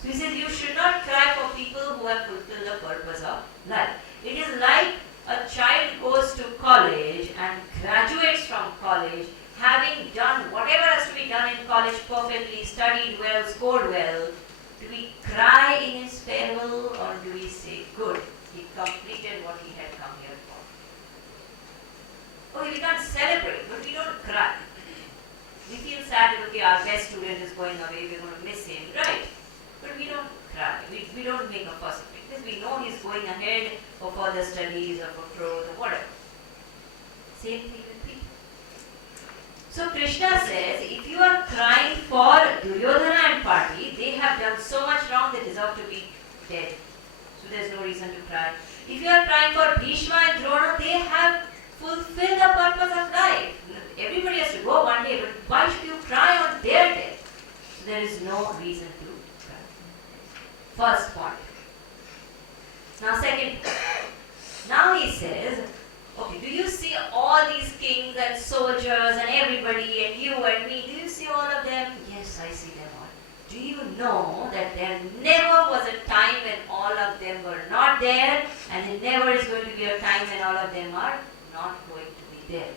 So he says, you should not cry for people who have fulfilled the purpose of life. It is like a child goes to college and graduates from college, having done whatever has to be done in college perfectly, studied well, scored well. Do we cry in his farewell, or do we say, good, he completed what he had come here for? Okay, we can't celebrate, but we don't cry. We feel sad that, okay, our best student is going away, we're going to miss him, right? But we don't cry, we don't make a fuss of it, because we know he's going ahead for further studies or for growth or whatever. Same thing with people. So Krishna says, if you are crying for Duryodhana and party, they have done so much wrong, they deserve to be dead. So there's no reason to cry. If you are crying for Bhishma and Drona, they have fulfilled the purpose of life. Everybody has to go one day, but why should you cry on their death? So there is no reason to cry. First point. Now second point. Now he says, okay, do you see all these kings and soldiers and everybody and you and me? Do you see all of them? Yes, I see them all. Do you know that there never was a time when all of them were not there, and there never is going to be a time when all of them are not going to be there?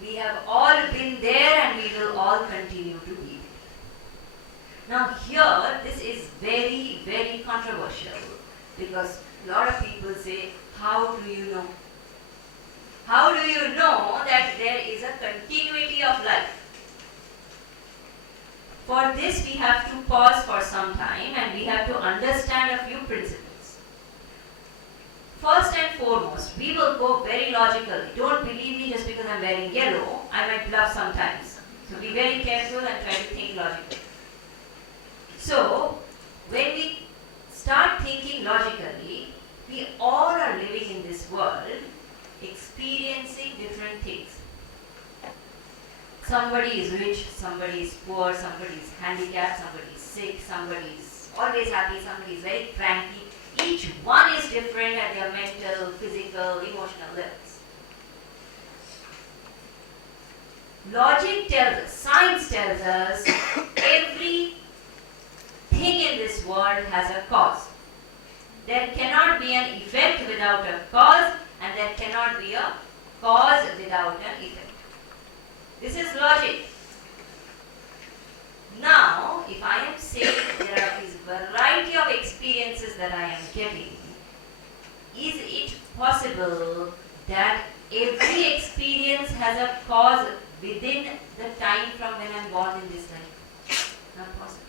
We have all been there and we will all continue to be there. Now here, this is very, very controversial, because a lot of people say, how do you know? How do you know that there is a continuity of life? For this we have to pause for some time and we have to understand a few principles. First and foremost, we will go very logically. Don't believe me just because I'm wearing yellow. I might bluff sometimes. So be very careful and try to think logically. So, when we start thinking logically, we all are living in this world, experiencing different things. Somebody is rich, somebody is poor, somebody is handicapped, somebody is sick, somebody is always happy, somebody is very cranky. Each one is different at their mental, physical, emotional levels. Logic tells us, science tells us, everything in this world has a cause. There cannot be an effect without a cause, and there cannot be a cause without an effect. This is logic. Now, if I am saying there are these variety of experiences that I am getting, is it possible that every experience has a cause within the time from when I am born in this life? Not possible.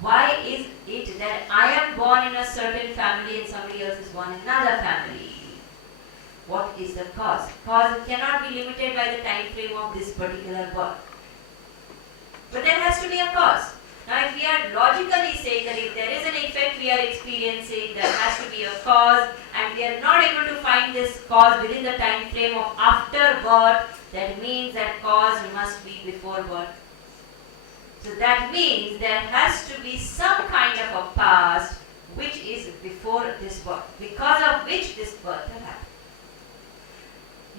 Why is it that I am born in a certain family and somebody else is born in another family? What is the cause? Cause cannot be limited by the time frame of this particular birth. But there has to be a cause. Now if we are logically saying that if there is an effect we are experiencing, there has to be a cause, and we are not able to find this cause within the time frame of after birth, that means that cause must be before birth. So that means there has to be some kind of a past which is before this birth, because of which this birth had happened.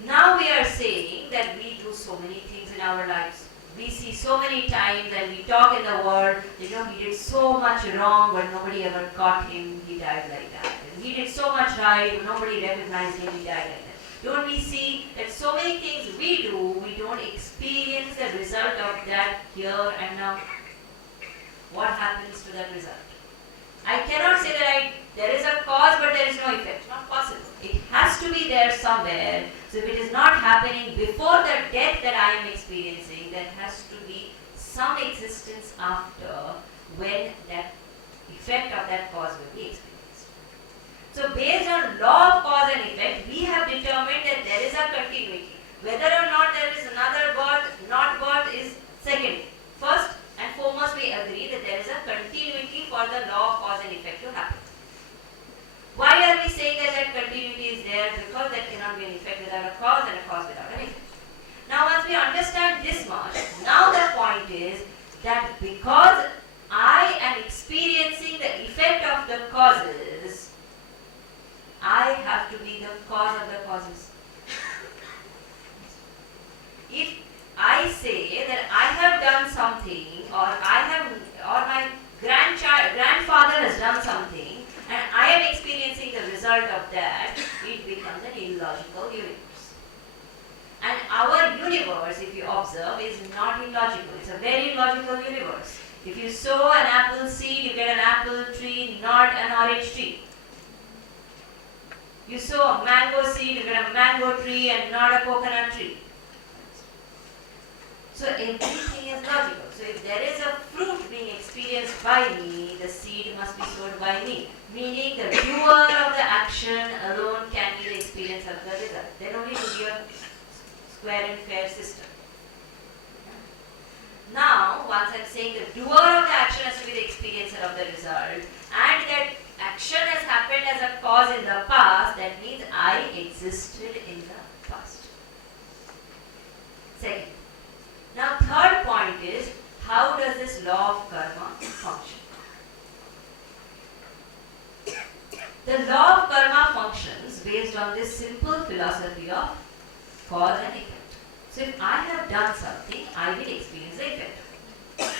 Now we are saying that we do so many things in our lives. We see so many times and we talk in the world, he did so much wrong but nobody ever caught him, he died like that. And he did so much right, nobody recognized him, he died like that. Don't we see that so many things we do, we don't experience the result of that here and now? What happens to that result? I cannot say that there is a cause but there is no effect. Not possible. It has to be there somewhere. So if it is not happening before the death that I am experiencing, there has to be some existence after when that effect of that cause will be experienced. So based on law of cause and effect, we have determined that there is a continuity. Whether or not there is another birth, not birth is secondary. First and foremost, we agree that there is a continuity for the law of cause and effect to happen. Why are we saying that that continuity is there? Because there cannot be an effect without a cause and a cause without an effect. Now once we understand this much, now the point is that because I am experiencing the effect of the causes, I have to be the cause of the causes. If I say that I have done something, or my grandfather has done something, and I am experiencing the result of that, it becomes an illogical universe. And our universe, if you observe, is not illogical. It's a very logical universe. If you sow an apple seed, you get an apple tree, not an orange tree. You sow a mango seed, you get a mango tree and not a coconut tree. So everything is logical. So if there is a fruit being experienced by me, the seed must be sowed by me. Meaning the doer of the action alone can be the experience of the result. Then only to be a square and fair system. Now, once I am saying the doer of the action has to be the experiencer of the result, and that action has happened as a cause in the past, that means I existed in the past. Second. Now, third point is, how does this law of karma function? The law of karma functions based on this simple philosophy of cause and effect. So if I have done something, I will experience the effect of it.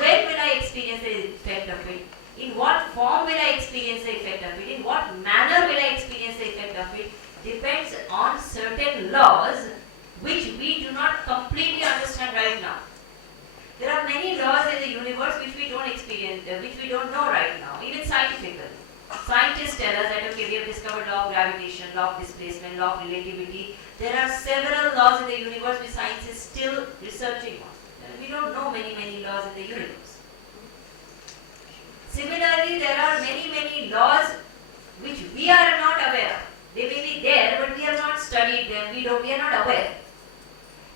When will I experience the effect of it? In what form will I experience the effect of it? In what manner will I experience the effect of it? Depends on certain laws which we do not completely understand right now. There are many laws in the universe which we don't experience, which we don't know right now, even scientifically. Scientists tell us that, okay, we have discovered law of gravitation, law of displacement, law of relativity. There are several laws in the universe which science is still researching on. We don't know many laws in the universe. Similarly, there are many laws which we are not aware of. They may be there, but we have not studied them. We are not aware.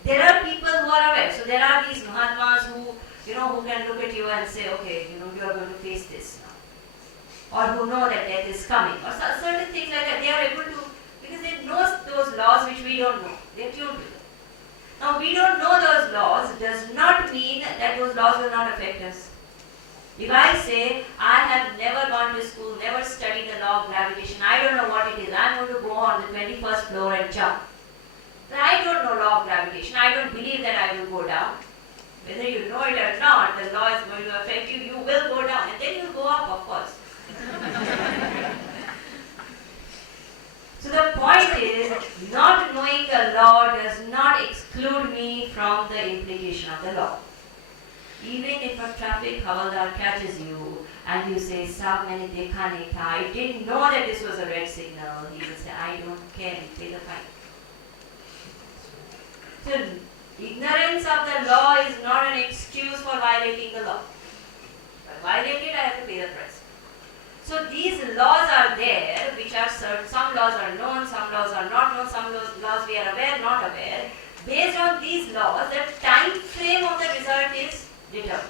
There are people who are aware. So there are these Mahatmas who can look at you and say, okay, you are going to face this now. Or who know that death is coming. Or certain things like that. They are able to, because they know those laws which we don't know. They are tuned to them. Now we don't know those laws does not mean that those laws will not affect us. If I say, I have never gone to school, never studied the law of gravitation, I don't know what it is, I'm going to go on the 21st floor and jump. Then I don't know law of gravitation, I don't believe that I will go down. Whether you know it or not, the law is going to affect you, you will go down and then you go up, of course. So the point is, not knowing the law does not exclude me from the implication of the law. Even if a traffic havaldar catches you and you say, "Sab maine dekha nahi tha, I didn't know that this was a red signal," he will say, "I don't care, pay the fine." So ignorance of the law is not an excuse for violating the law. If I violate it, I have to pay the price. So these laws are there, which are certain. Some laws are known, some laws are not known, some laws we are aware, not aware. Based on these laws, the time frame of the result is determined.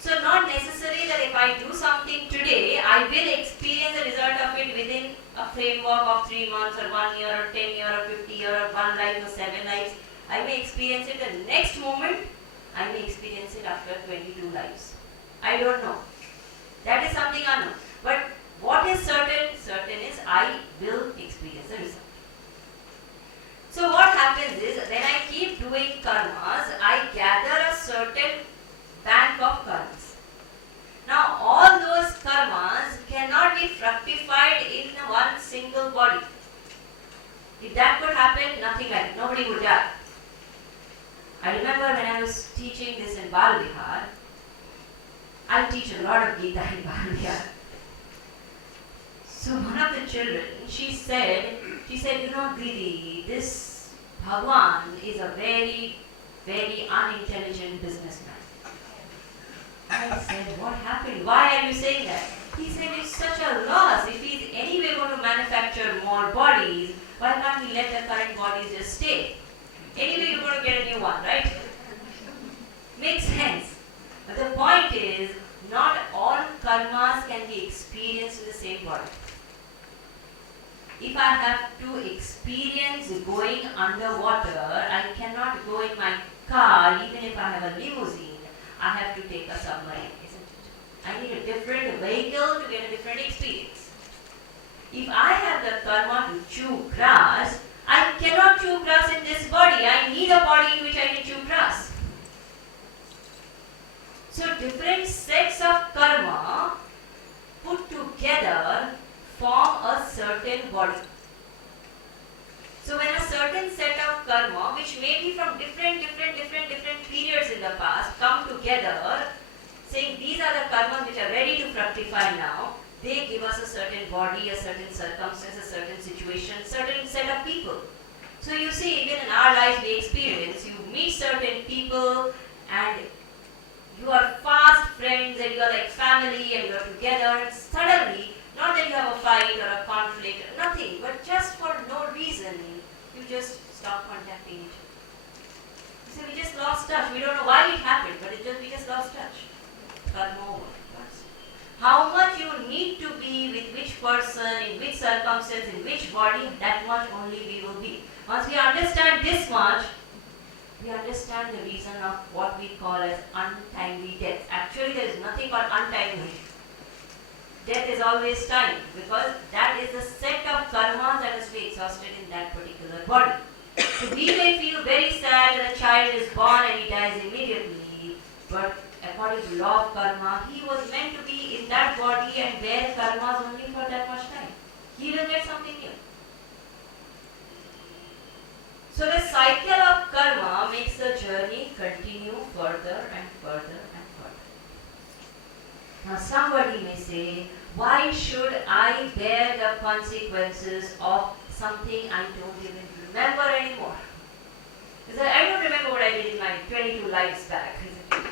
So not necessary that if I do something today, I will experience the result of it within a framework of 3 months or 1 year or 10 year or 50 year or 1 life or 7 lives. I may experience it the next moment, I may experience it after 22 lives. I don't know. That is something unknown. But what is certain? Certain is I will experience the result. So what happens is, when I keep doing karmas, I gather a certain bank of karmas. Now all those karmas cannot be fructified in one single body. If that could happen, nothing like nobody would die. I remember when I was teaching this in Bal Vihar, I teach a lot of Gita in Bal Vihar. So one of the children, she said, you know, Didi, this Bhagwan is a very, very unintelligent businessman. I said, what happened? Why are you saying that? He said, it's such a loss. If he's anyway going to manufacture more bodies, why can't we let the current bodies just stay? Anyway, you're going to get a new one, right? Makes sense. But the point is, not all karmas can be experienced in the same body. If I have to experience going underwater, I cannot go in my car, even if I have a limousine. I have to take a submarine, isn't it? I need a different vehicle to get a different experience. If I have the karma to chew grass, I cannot chew grass in this body. I need a body in which I can chew grass. So different sets of karma put together form a certain body. So when a certain set of karma, which may be from different periods in the past, come together, saying these are the karmas which are ready to fructify now, they give us a certain body, a certain circumstance, a certain situation, certain set of people. So you see, even in our life we experience, you meet certain people and you are fast friends and you are like family and you are together, and suddenly, not that you have a fight or a conflict, nothing, but just for no reason, you just stop contacting each other. You say, we just lost touch. We don't know why it happened, but we just lost touch. Karma over. How much you need to be with which person, in which circumstance, in which body, that much only we will be. Once we understand this much, we understand the reason of what we call as untimely death. Actually, there is nothing called untimely. Death is always time, because that is the set of karmas that has to be exhausted in that particular body. So we may feel very sad that a child is born and he dies immediately, but according to law of karma, he was meant to be in that body and bear karmas only for that much time. He will get something new. So the cycle of karma makes the journey continue further and further and further. Now somebody may say, why should I bear the consequences of something I don't even remember anymore? Because I don't remember what I did in my 22 lives back, isn't it?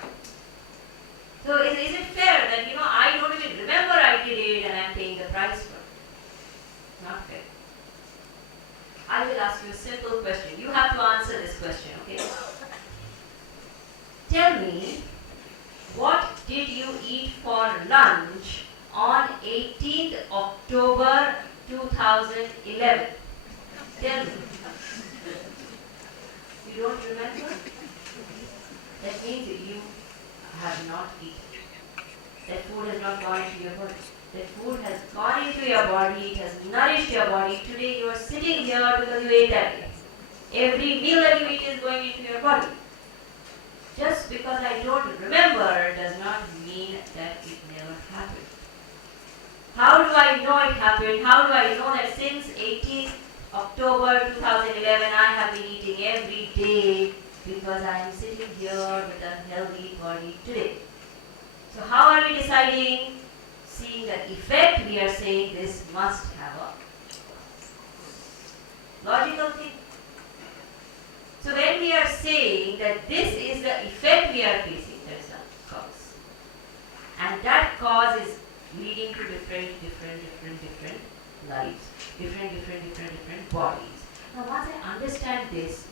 So is it fair that, I don't even remember I did it and I'm paying the price for it? Not fair. I will ask you a simple question. You have to answer this question, okay? Tell me, what did you eat for lunch on 18th October 2011? Tell me. You don't remember? That means you have not eaten. That food has not gone into your body. That food has gone into your body, it has nourished your body. Today you are sitting here because you ate that day. Every meal that you eat is going into your body. Just because I don't remember does not mean that it never happened. How do I know it happened? How do I know that since 18th October 2011 I have been eating every day because I am sitting here with a healthy body today? So how are we deciding? Seeing the effect, we are saying this must have a logical thing. So when we are saying that this is the effect we are facing, there is a cause. And that cause is leading to different lives, different bodies. Now once I understand this,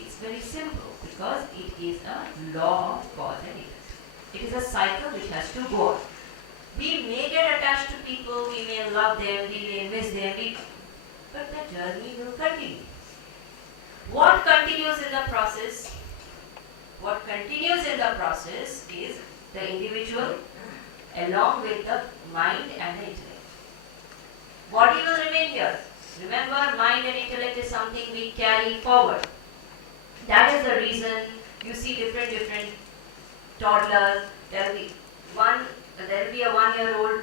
it's very simple because it is a law of cause and effect. It is a cycle which has to go on. We may get attached to people, we may love them, we may miss them, but the journey will continue. What continues in the process? What continues in the process is the individual along with the mind and the intellect. Body will remain here. Remember, mind and intellect is something we carry forward. That is the reason you see different toddlers. There will be a 1-year-old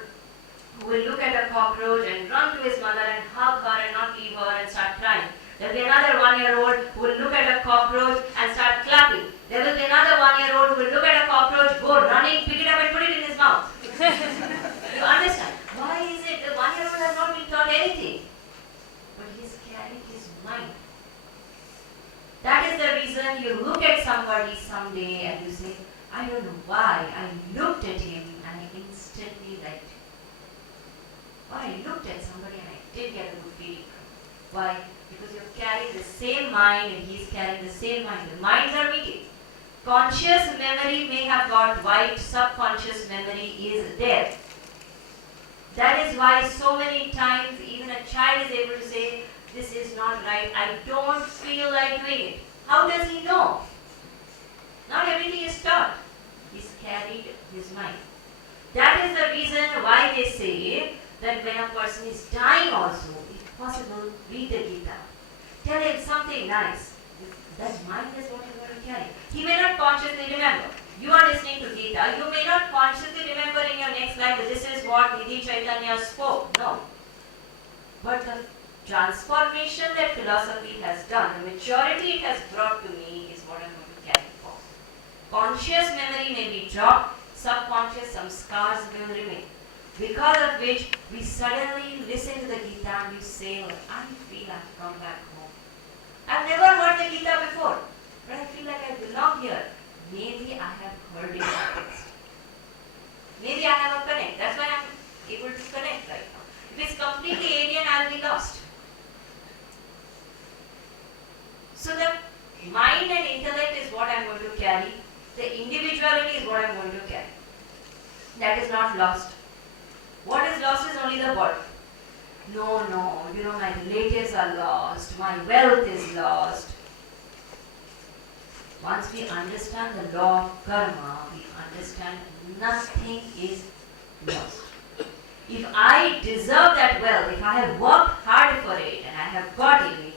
who will look at a cockroach and run to his mother and hug her and not leave her and start crying. There will be another 1-year-old who will look at a cockroach and start clapping. There will be another 1-year-old who will look at a cockroach, go running, pick it up and put it in his mouth. You understand? Why is it the 1-year-old has not been taught anything? But he is carrying his mind. That is the reason you look at somebody someday and you say, I don't know why, I looked at him and I instantly liked him. Or I looked at somebody and I did get a good feeling. Why? Because you're carrying the same mind and he's carrying the same mind. The minds are meeting. Conscious memory may have got wiped, subconscious memory is there. That is why so many times even a child is able to say, this is not right, I don't feel like doing it. How does he know? Not everything is taught. He's carried his mind. That is the reason why they say that when a person is dying also, if possible, read the Gita. Tell him something nice. That mind is what you want to carry. He may not consciously remember. You are listening to Gita. You may not consciously remember in your next life that this is what Nidhi Chaitanya spoke. No. But the transformation that philosophy has done, the maturity it has brought to me is what I'm going to carry forward. Conscious memory may be dropped, subconscious, some scars will remain. Because of which we suddenly listen to the Gita and we say, oh, I feel I have to come back home. I've never heard the Gita before, but I feel like I belong here. Maybe I have heard it first. Maybe I have a connect. That's why I'm able to connect right now. If it's completely alien, I'll be lost. So the mind and intellect is what I'm going to carry. The individuality is what I'm going to carry. That is not lost. What is lost is only the body. No, my relatives are lost, my wealth is lost. Once we understand the law of karma, we understand nothing is lost. If I deserve that wealth, if I have worked hard for it and I have got it,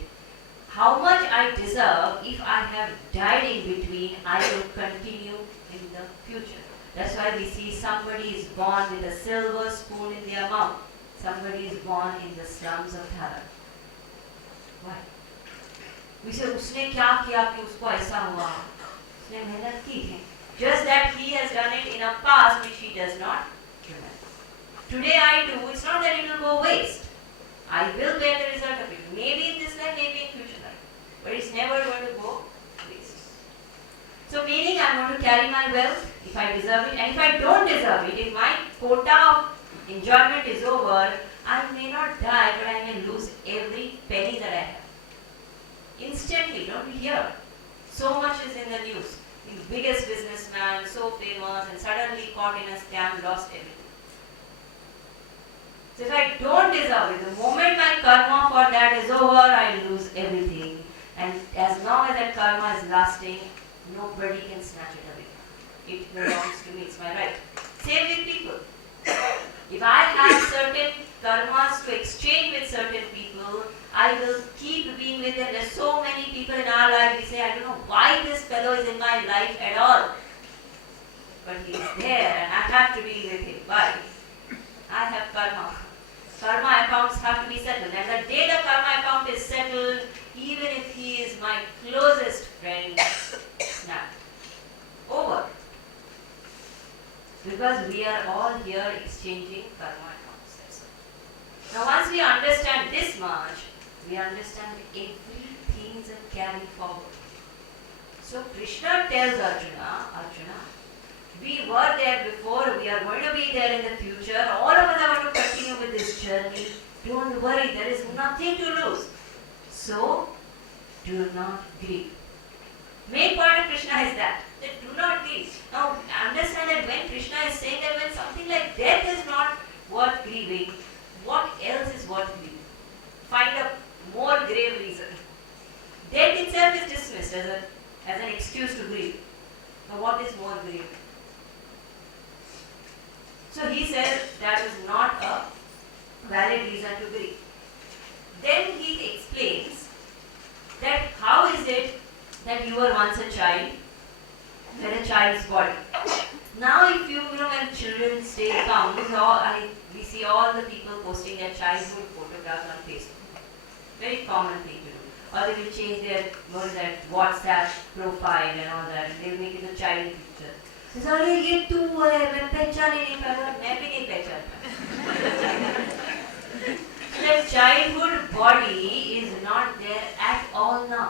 how much I deserve if I have died in between, I will continue in the future. That's why we see somebody is born with a silver spoon in their mouth. Somebody is born in the slums of Dhara. Why? We say, उसने क्या किया कि उसको ऐसा हुआ? उसने मेहनत की है. Just that he has done it in a past which he does not remember. Today I do. It's not that it will go waste. I will bear the result of it. Maybe in this life, maybe in future life. But it's never going to go waste. So meaning I'm going to carry my wealth if I deserve it. And if I don't deserve it, if my quota of enjoyment is over, I may not die, but I may lose every penny that I have. Instantly, don't we hear? So much is in the news. The biggest businessman, so famous, and suddenly caught in a scam, lost everything. So if I don't deserve it, the moment my karma for that is over, I lose everything. And as long as that karma is lasting, nobody can snatch it away. It belongs to me, it's my right. Same with people. If I have certain karmas to exchange with certain people, I will keep being with them. There's so many people in our life, we say, I don't know why this fellow is in my life at all. But he is there and I have to be with him. Why? I have karma. Karma accounts have to be settled. And the day the karma account is settled, even if he is my closest friend, snap. Over. Because we are all here exchanging karma accounts. That's all. Now once we understand this much, we understand everything is a carry forward. So Krishna tells Arjuna, we were there before, we are going to be there in the future, all of us are going to continue with this journey. Don't worry, there is nothing to lose. So, do not grieve. Main point of Krishna is that do not grieve. Now, understand that when Krishna is saying that when something like death is not worth grieving, what else is worth grieving? Find a more grave reason. Death itself is dismissed as an excuse to grieve. Now, what is more grave? So he says that is not a valid reason to grieve. Then he explains that how is it that you were once a child, when a child's body. Now if you know when Children's Day comes, we see all the people posting their childhood photographs on Facebook. Very common thing to do. Or they will change their WhatsApp profile and all that, and they will make it a child picture. अरे ये तू है, मैं पहचान ही नहीं पाया, मैं भी नहीं पहचान पाया. The childhood body is not there at all now.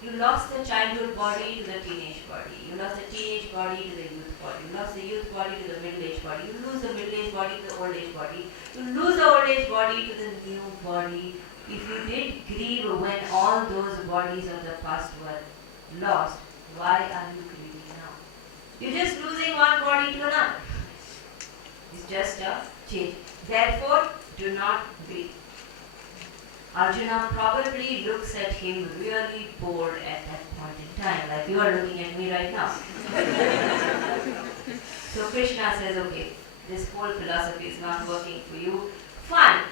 You lost the childhood body to the teenage body. You lost the teenage body to the youth body. You lost the youth body to the middle age body. You lose the middle age body to the old age body. You lose the old age body to the new body. If you did grieve when all those bodies of the past were lost, why are you grieving now? You're just losing one body to another. It's just a change. Therefore, do not grieve. Arjuna probably looks at him really bored at that point in time, like you are looking at me right now. So Krishna says, okay, this whole philosophy is not working for you. Fine.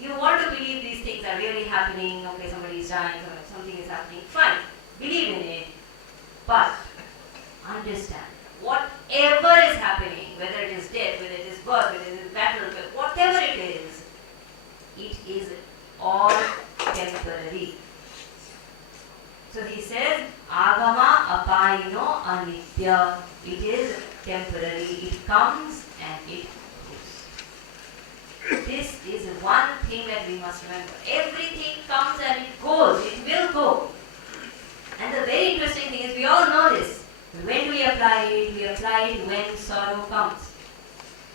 You want to believe these things are really happening, okay, somebody is dying, something is happening, fine. Believe in it. But understand, whatever is happening, whether it is death, whether it is birth, whether it is battle, whatever it is all temporary. So he says, Agama apayino anitya. It is temporary. It comes and it goes. This is one thing that we must remember. Everything comes and it goes. It will go. And the very interesting thing is we all know this. When do we apply it? We apply it when sorrow comes.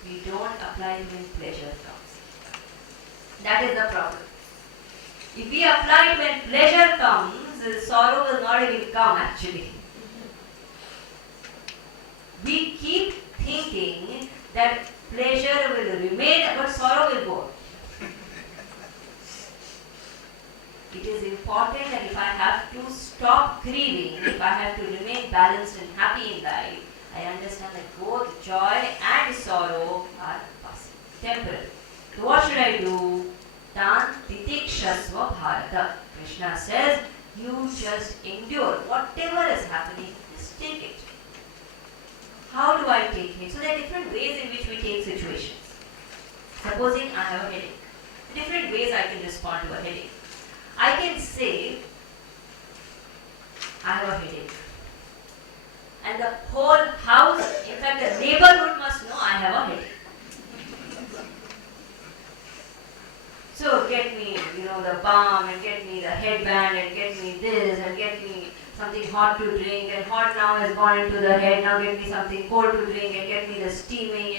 We don't apply it when pleasure comes. That is the problem. If we apply it when pleasure comes, sorrow will not even come actually. We keep thinking that pleasure will remain but sorrow will go. It is important that if I have to stop grieving, if I have to remain balanced and happy in life, I understand that both joy and sorrow are passing, temporary. So what should I do? Tan titikshasva bharata. Krishna says, you just endure. Whatever is happening, just take it. How do I take it? So there are different ways in which we take situations. Supposing I have a headache. Different ways I can respond to a headache. I can say, I have a headache. And the whole house, in fact the neighborhood must know I have a headache. So get me, the balm and get me the headband and get me this and get me something hot to drink, and hot now has gone into the head, now get me something cold to drink and get me the steaming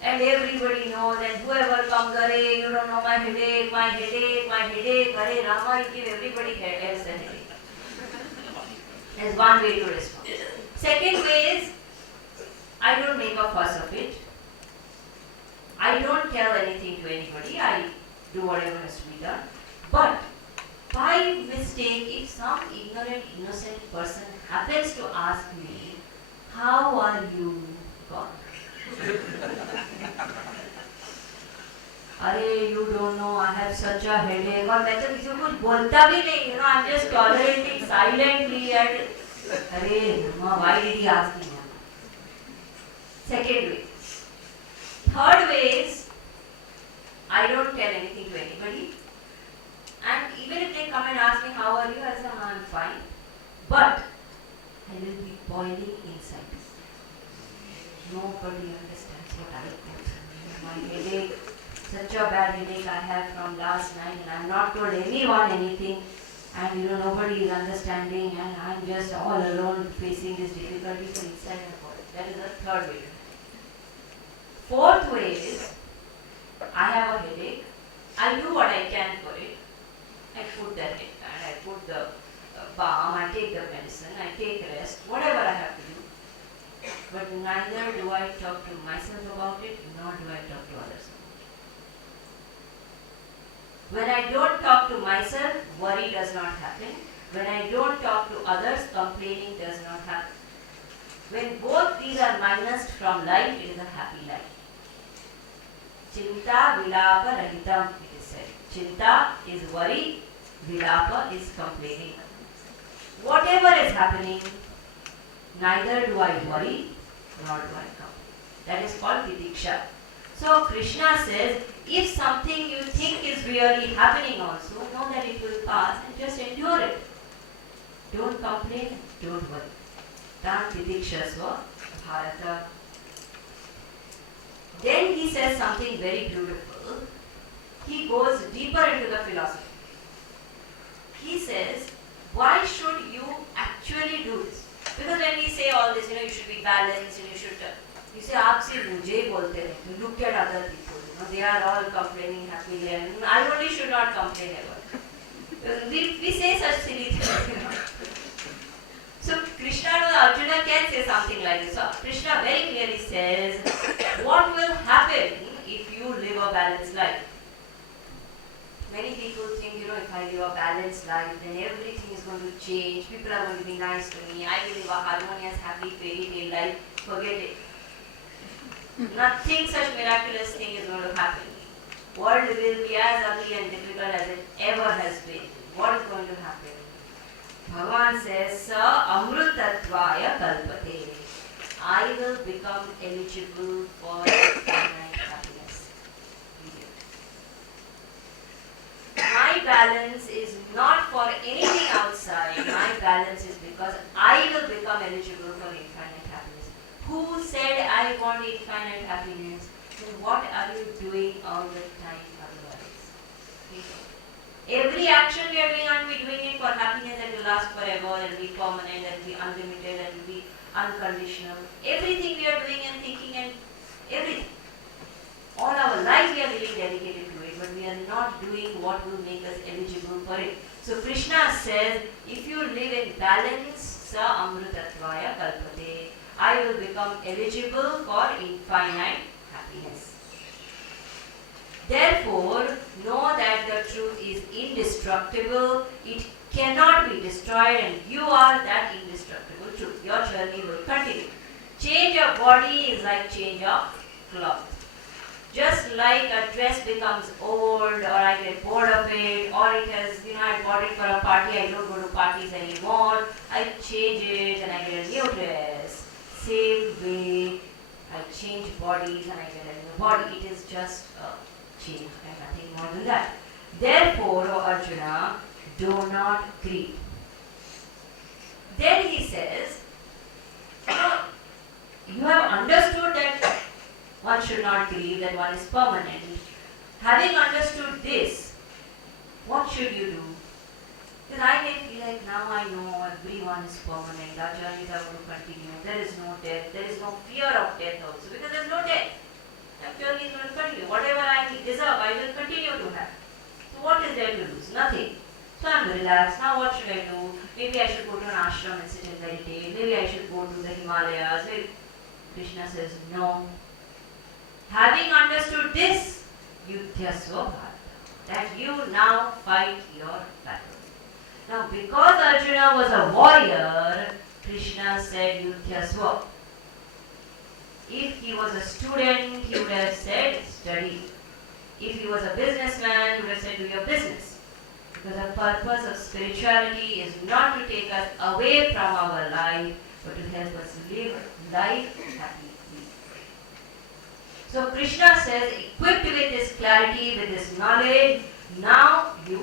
and everybody knows, and whoever comes, you don't know my headache, Hare Rama, you give everybody else a headache. There's one way to respond. Second way is, I don't make a fuss of it. I don't tell anything to anybody. I do whatever has to be done. But by mistake, if how are you? God. अरे you don't know I have such a headache और मैं तो किसी को कुछ बोलता भी नहीं, I'm just tolerating silently and अरे why did he ask me? Second way. Third way is I don't tell anything to anybody, and even if they come and ask me how are you, I say I'm fine, but I will be boiling inside. Nobody understands what I go through. My headache, such a bad headache I have from last night, and I have not told anyone anything, and nobody is understanding, and I am just all alone facing this difficulty from inside and out. That is the third way. Fourth way is I have a headache, I do what I can for it. I put the head and I put the balm, I take the medicine, I take rest, whatever I have to do. But neither do I talk to myself about it, nor do I talk to others about it. When I don't talk to myself, worry does not happen. When I don't talk to others, complaining does not happen. When both these are minused from life, it is a happy life. Chinta vilapa rahitam, it is said. Chinta is worry, vilapa is complaining. Whatever is happening, neither do I worry, nor do I complain. That is called titiksha. So Krishna says, if something you think is really happening also, know that it will pass and just endure it. Don't complain, don't worry. Tan titikshasva bharata. Then he says something very beautiful. He goes deeper into the philosophy. He says, why should you actually do this? Because when we say all this, you should be balanced and you should, you say, aap sirf mujhe hi bolte rahe. Look at other people, they are all complaining happily and I only should not complain ever. We say such silly things, So Krishna knows Arjuna can say something like this. So Krishna very clearly says, what will happen if you live a balanced life? Many people think, if I live a balanced life, then everything is going to change. People are going to be nice to me. I will live a harmonious, happy, fairy tale life. Forget it. Nothing such miraculous thing is going to happen. World will be as ugly and difficult as it ever has been. What is going to happen? Bhagavan says, Sa amrutatvaya kalpate. I will become eligible for finite happiness. My balance is not for anything outside. My balance is because I will become eligible for infinite happiness. Who said I want infinite happiness? Then what are you doing all the time otherwise? Every action we are doing, aren't we doing it for happiness that will last forever, that will be permanent, that will be unlimited, that will be unconditional? Everything we are doing and thinking and everything. All our life we are really dedicated to it, but we are not doing what will make us eligible for it. So Krishna says, if you live in balance, sa amrutatvaya kalpate, I will become eligible for infinite happiness. Therefore, know that the truth is indestructible, it cannot be destroyed, and you are that indestructible truth. Your journey will continue. Change of body is like change of cloth. Just like a dress becomes old, or I get bored of it, or it has, I bought it for a party, I don't go to parties anymore, I change it and I get a new dress. Same way, I change bodies and I get a new body. It is just a change and nothing more than that. Therefore, O Arjuna, do not grieve. Then he says, you have understood that one should not grieve, that one is permanent. Having understood this, what should you do? Because I may feel like now I know everyone is permanent, our journeys are going to continue, there is no death, there is no fear of death also, because there is no death. That journey is going to continue. Whatever I deserve, I will continue to have. So what is there to lose? Nothing. So I am relaxed. Now what should I do? Maybe I should go to an ashram and sit and meditate. Maybe I should go to the Himalayas. Maybe. Krishna says, no. Having understood this, yudhyasva bharata, that you now fight your battle. Now because Arjuna was a warrior, Krishna said yudhyasva. If he was a student, he would have said, study. If he was a businessman, he would have said, do your business. Because the purpose of spirituality is not to take us away from our life, but to help us live life happily. So Krishna says, equipped with this clarity, with this knowledge, now you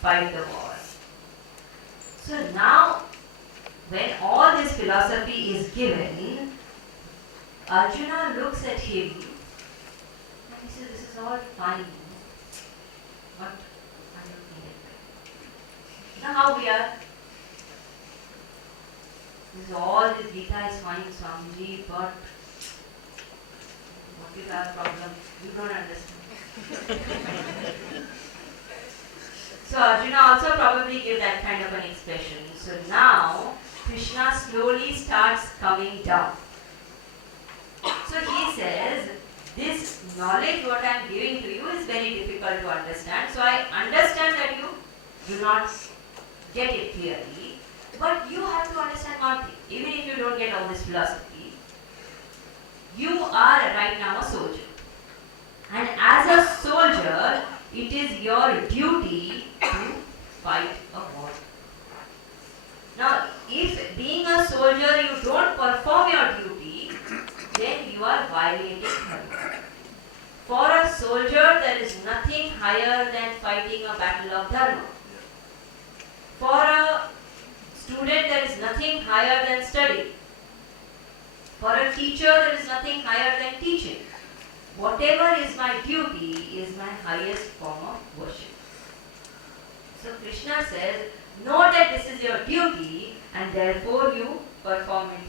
fight the war. So now, when all this philosophy is given, Arjuna looks at him and he says, this is all fine, but I don't need it. You know how we are? This is all this Gita is fine, Swamiji, but what is our problem? You don't understand. So Arjuna also probably gave that kind of an expression. So now Krishna slowly starts coming down. So he says, this knowledge what I am giving to you is very difficult to understand. So I understand that you do not get it clearly. But you have to understand one thing. Even if you don't get all this philosophy, you are right now a soldier. And as a soldier, it is your duty to fight a war. Now, if being a soldier you don't perform your duty, then you are violating dharma. For a soldier, there is nothing higher than fighting a battle of dharma. For a student, there is nothing higher than study. For a teacher, there is nothing higher than teaching. Whatever is my duty is my highest form of worship. So Krishna says, know that this is your duty and therefore you perform it.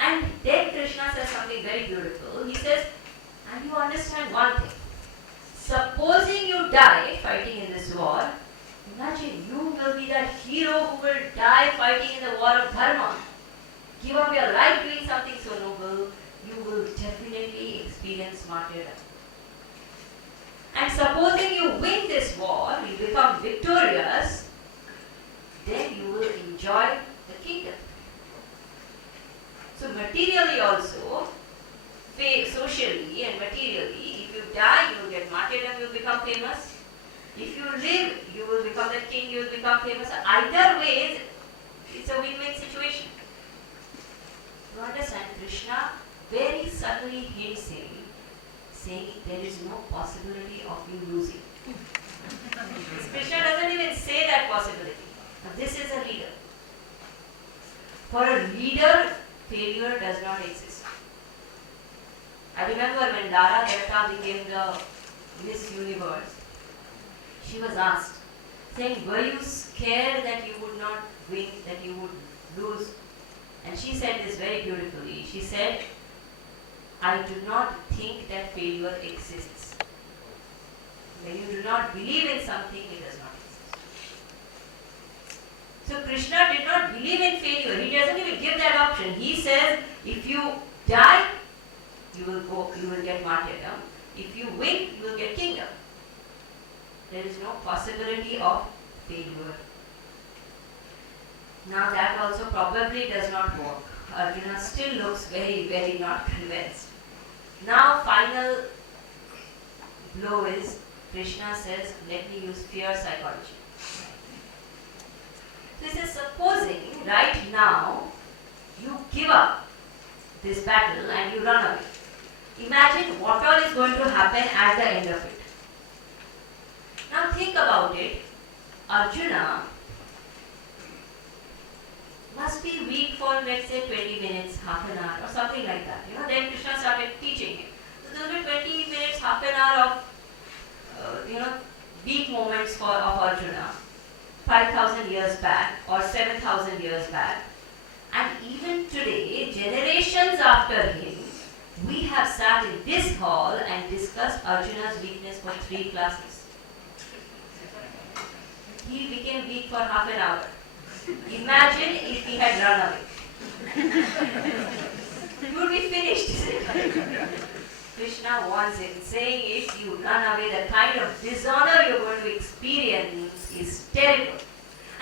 And then Krishna says something very beautiful. He says, and you understand one thing. Supposing you die fighting in this war, imagine you will be that hero who will die fighting in the war of dharma. Give up your life doing something so noble, you will definitely experience martyrdom. And supposing you win this war, you become victorious, then you will enjoy the kingdom. So materially also, socially and materially, if you die, you will get martyrdom, you will become famous. If you live, you will become the king, you will become famous. Either ways, it's a win-win situation. You understand, Krishna very subtly hints him, saying there is no possibility of you losing. Krishna doesn't even say that possibility. Now, this is a leader. For a leader, failure does not exist. I remember when Lara Dutta became the Miss Universe, she was asked, saying, were you scared that you would not win, that you would lose? And she said this very beautifully. She said, I do not think that failure exists. When you do not believe in something, it does not exist. So Krishna did not believe in failure. He doesn't even give that option. He says, if you die, you will get martyrdom. If you win, you will get kingdom. There is no possibility of failure. Now that also probably does not work. Arjuna still looks very, very not convinced. Now final blow is, Krishna says, let me use fear psychology. So he says, supposing right now you give up this battle and you run away. Imagine what all is going to happen at the end of it. Now think about it. Arjuna must be weak for, let's say, 20 minutes, half an hour or something like that. Then Krishna started teaching him. So there will be 20 minutes, half an hour of, weak moments of Arjuna, 5,000 years back or 7,000 years back. And even today, generations after him, we have sat in this hall and discussed Arjuna's weakness for 3 classes. He became weak for half an hour. Imagine if he had run away. You would be finished, isn't it? Krishna warns him, saying if you run away, the kind of dishonor you're going to experience is terrible.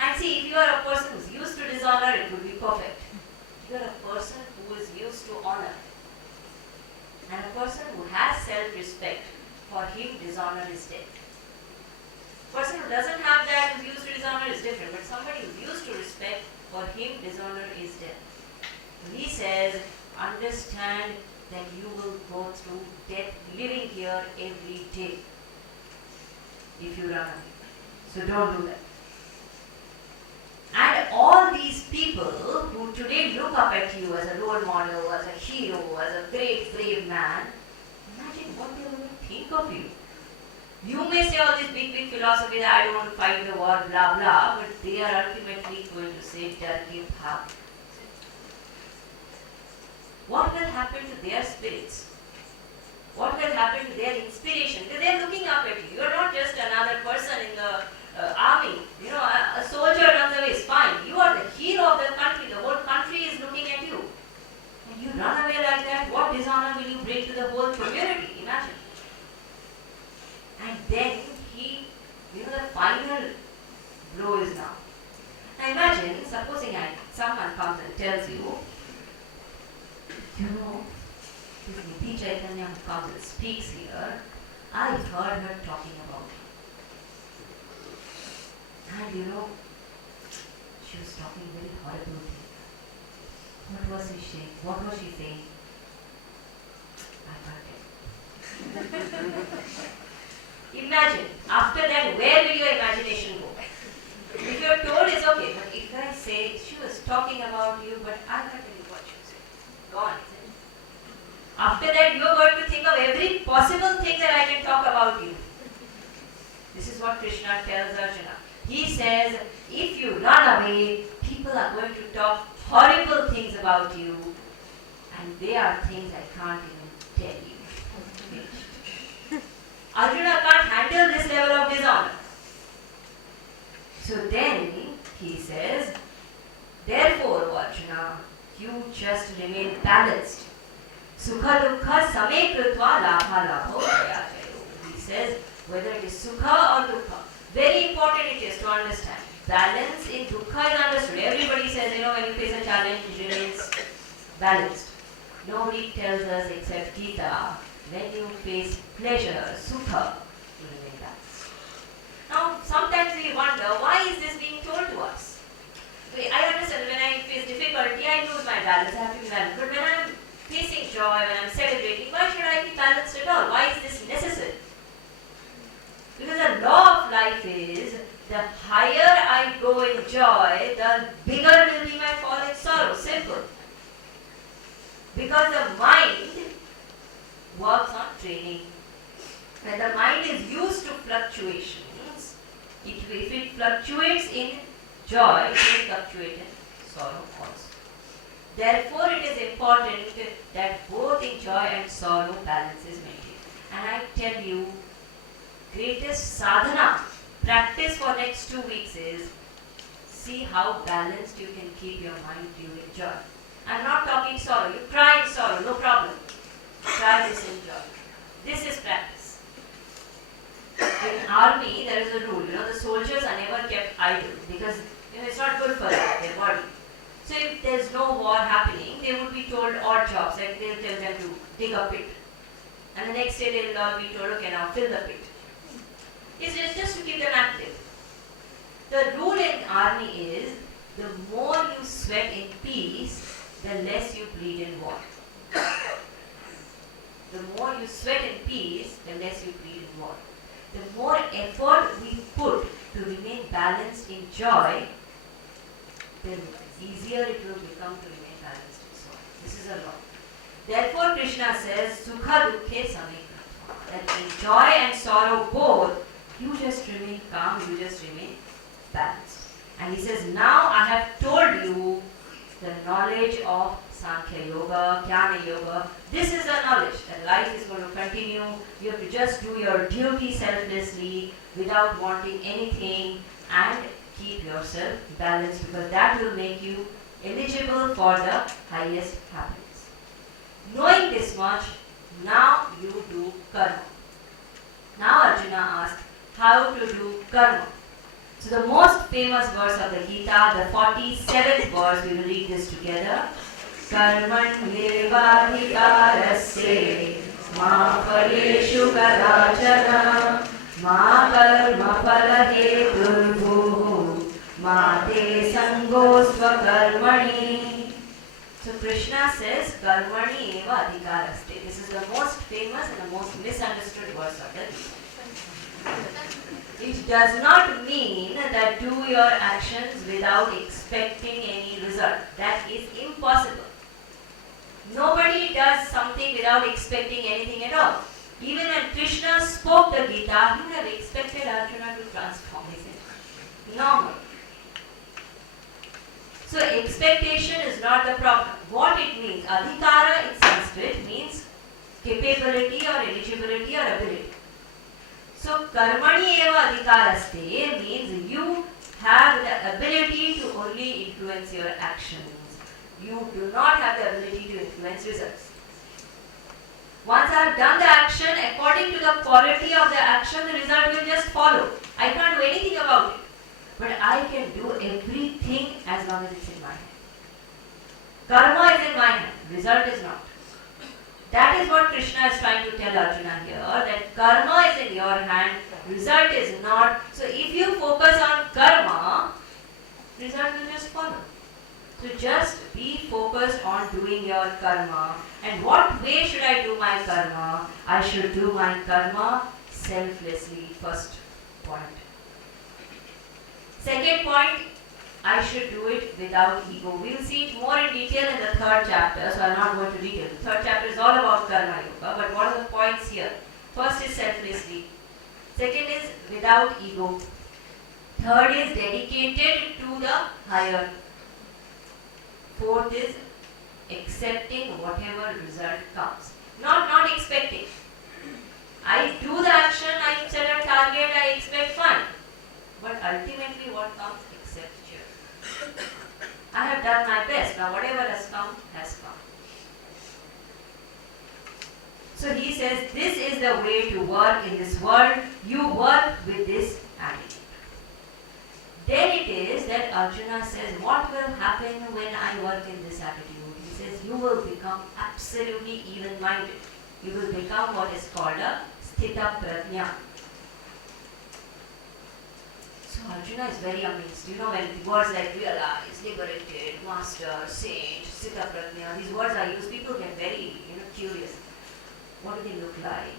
And see, if you are a person who's used to dishonor, it would be perfect. If you are a person who is used to honor. And a person who has self-respect, for him dishonor is death. A person who doesn't have that, who's used to dishonor, is different. But somebody who's used to respect, for him dishonor is death. He says, understand that you will go through death living here every day if you run away. So don't do that. And all these people who today look up at you as a role model, as a hero, as a great brave man, imagine what they will think of you. You may say all this big philosophy that I don't want to fight the war, blah blah, but they are ultimately going to say, Dar ke bhaag. What will happen to their spirits? What will happen to their inspiration? Because they are looking up at you. You are not just another person in the army. You know, a soldier runs away is fine. You are the hero of the country. The whole country is looking at you. And you run away like that, what dishonor will you bring to the whole community? Imagine. And then the final blow is now. Now imagine, supposing someone comes and tells you, this Niti Chaitanya who comes and speaks here, I heard her talking about you. And she was talking very horrible things. What was she saying? What was she saying? I can't tell. Imagine, after that, where will your imagination go? If you are told, it's okay, but if I say, she was talking about you, but I can't tell you what she was saying. Gone, isn't it? After that, you are going to think of every possible thing that I can talk about you. This is what Krishna tells Arjuna. He says, if you run away, people are going to talk horrible things about you, and they are things I can't even tell you. Arjuna can't handle this level of dishonor. So then he says, therefore, Arjuna, you just remain balanced. Sukha dukkha same krutva labha labho jayajayo. He says, whether it is sukha or dukkha, very important it is to understand. Balance in dukkha is understood. Everybody says, when you face a challenge, it remains balanced. Nobody tells us except Gita, when you face pleasure, sukha, you remain balanced. Now, sometimes we wonder, why is this being told to us? I understand when I face difficulty, I lose my balance, I have to be balanced. But when I am facing joy, when I am celebrating, why should I be balanced at all? Why is this necessary? Because the law of life is, the higher I go in joy, the bigger will be my fall in sorrow. Simple. Because the mind works on training. When the mind is used to fluctuations, if it fluctuates in joy, it will fluctuate in sorrow also. Therefore, it is important that both in joy and sorrow balance is maintained. And I tell you, greatest sadhana, practice for next 2 weeks is, see how balanced you can keep your mind during joy. I am not talking sorrow. You cry in sorrow, no problem. Try this in joy. This is practice. In army, there is a rule. The soldiers are never kept idle because it's not good for their body. So if there is no war happening, they would be told odd jobs. Like they'll tell them to dig a pit, and the next day they will all be told, okay, now fill the pit. It's just to keep them active. The rule in army is, the more you sweat in peace, the less you bleed in war. The more you sweat in peace, the less you bleed in war. The more effort we put to remain balanced in joy, the easier it will become to remain balanced in sorrow. This is a law. Therefore, Krishna says, Sukha dukkhe same kratva. That in joy and sorrow both, you just remain calm, you just remain balanced. And he says, now I have told you the knowledge of Sankhya Yoga, Jnana Yoga. This is the knowledge that life is going to continue. You have to just do your duty selflessly without wanting anything and keep yourself balanced, because that will make you eligible for the highest happiness. Knowing this much, now you do karma. Now Arjuna asked, how to do karma? So the most famous verse of the Gita, the 47th verse, we will read this together. कर्मण्येवाधिकारस्ते मा फलेषु कदाचन मा कर्मफलहेतुर्भुः मा ते सङ्गोऽस्त्वकर्मणि. So Krishna says karmani eva adhikaraste. This is the most famous and the most misunderstood verse of the Gita. It does not mean that do your actions without expecting any result. That is impossible. Nobody does something without expecting anything at all. Even when Krishna spoke the Gita, he would have expected Arjuna to transform, isn't it? Normal. So expectation is not the problem. What it means, adhikara in Sanskrit means capability or eligibility or ability. So karmani eva adhikaraste means you have the ability to only influence your actions. You do not have the ability to influence results. Once I have done the action, according to the quality of the action, the result will just follow. I can't do anything about it. But I can do everything as long as it's in my hand. Karma is in my hand, result is not. That is what Krishna is trying to tell Arjuna here, that karma is in your hand, result is not. So if you focus on karma, result will just follow. So just be focused on doing your karma. And what way should I do my karma? I should do my karma selflessly, first point. Second point, I should do it without ego. We'll see it more in detail in the third chapter, so I'm not going to read it. The third chapter is all about karma yoga, but what are the points here? First is selflessly. Second is without ego. Third is dedicated to the higher. Fourth is accepting whatever result comes. Not expecting. I do the action, I set a target, I expect fine. But ultimately what comes, accept here. I have done my best. Now whatever has come, has come. So he says, this is the way to work in this world. You work with this attitude. Then it is that Arjuna says, what will happen when I work in this attitude? He says, you will become absolutely even-minded. You will become what is called a sthita prajna. Arjuna is very amazed. You know, when words like realize, liberated, master, saint, sthita prajna, these words are used, people get very, curious. What do they look like?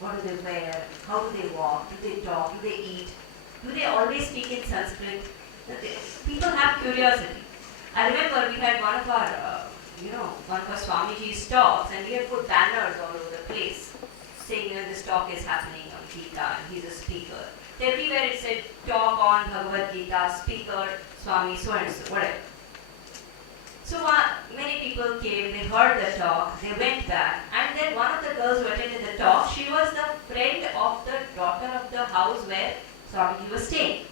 What do they wear? How do they walk? Do they talk? Do they eat? Do they always speak in Sanskrit? People have curiosity. I remember we had one of our Swamiji's talks, and we had put banners all over the place saying, this talk is happening on Gita, and he's a speaker. Everywhere it said, talk on Bhagavad Gita, speaker, Swami, so and so, whatever. So many people came, they heard the talk, they went back, and then one of the girls who attended the talk, she was the friend of the daughter of the house where Swamiji was staying.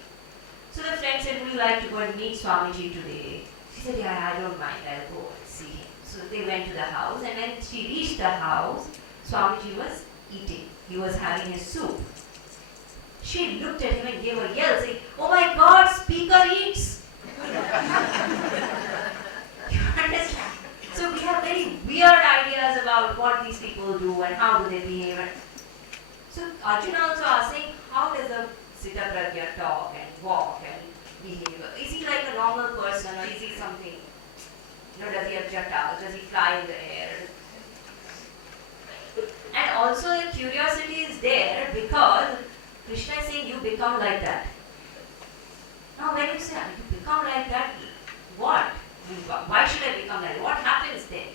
So the friend said, would you like to go and meet Swamiji today? She said, yeah, I don't mind, I'll go and see him. So they went to the house, and when she reached the house, Swamiji was eating. He was having his soup. She looked at him and gave a yell, saying, oh my God, speaker eats! You understand? So we have very weird ideas about what these people do and how do they behave. So Arjuna also asking, how does a sthita prajna talk and walk and behave? Is he like a normal person, or is he something? Does he have jatas? Does he fly in the air? And also the curiosity is there because Krishna is saying you become like that. Now when you say you become like that, what? Why should I become like that? What happens then?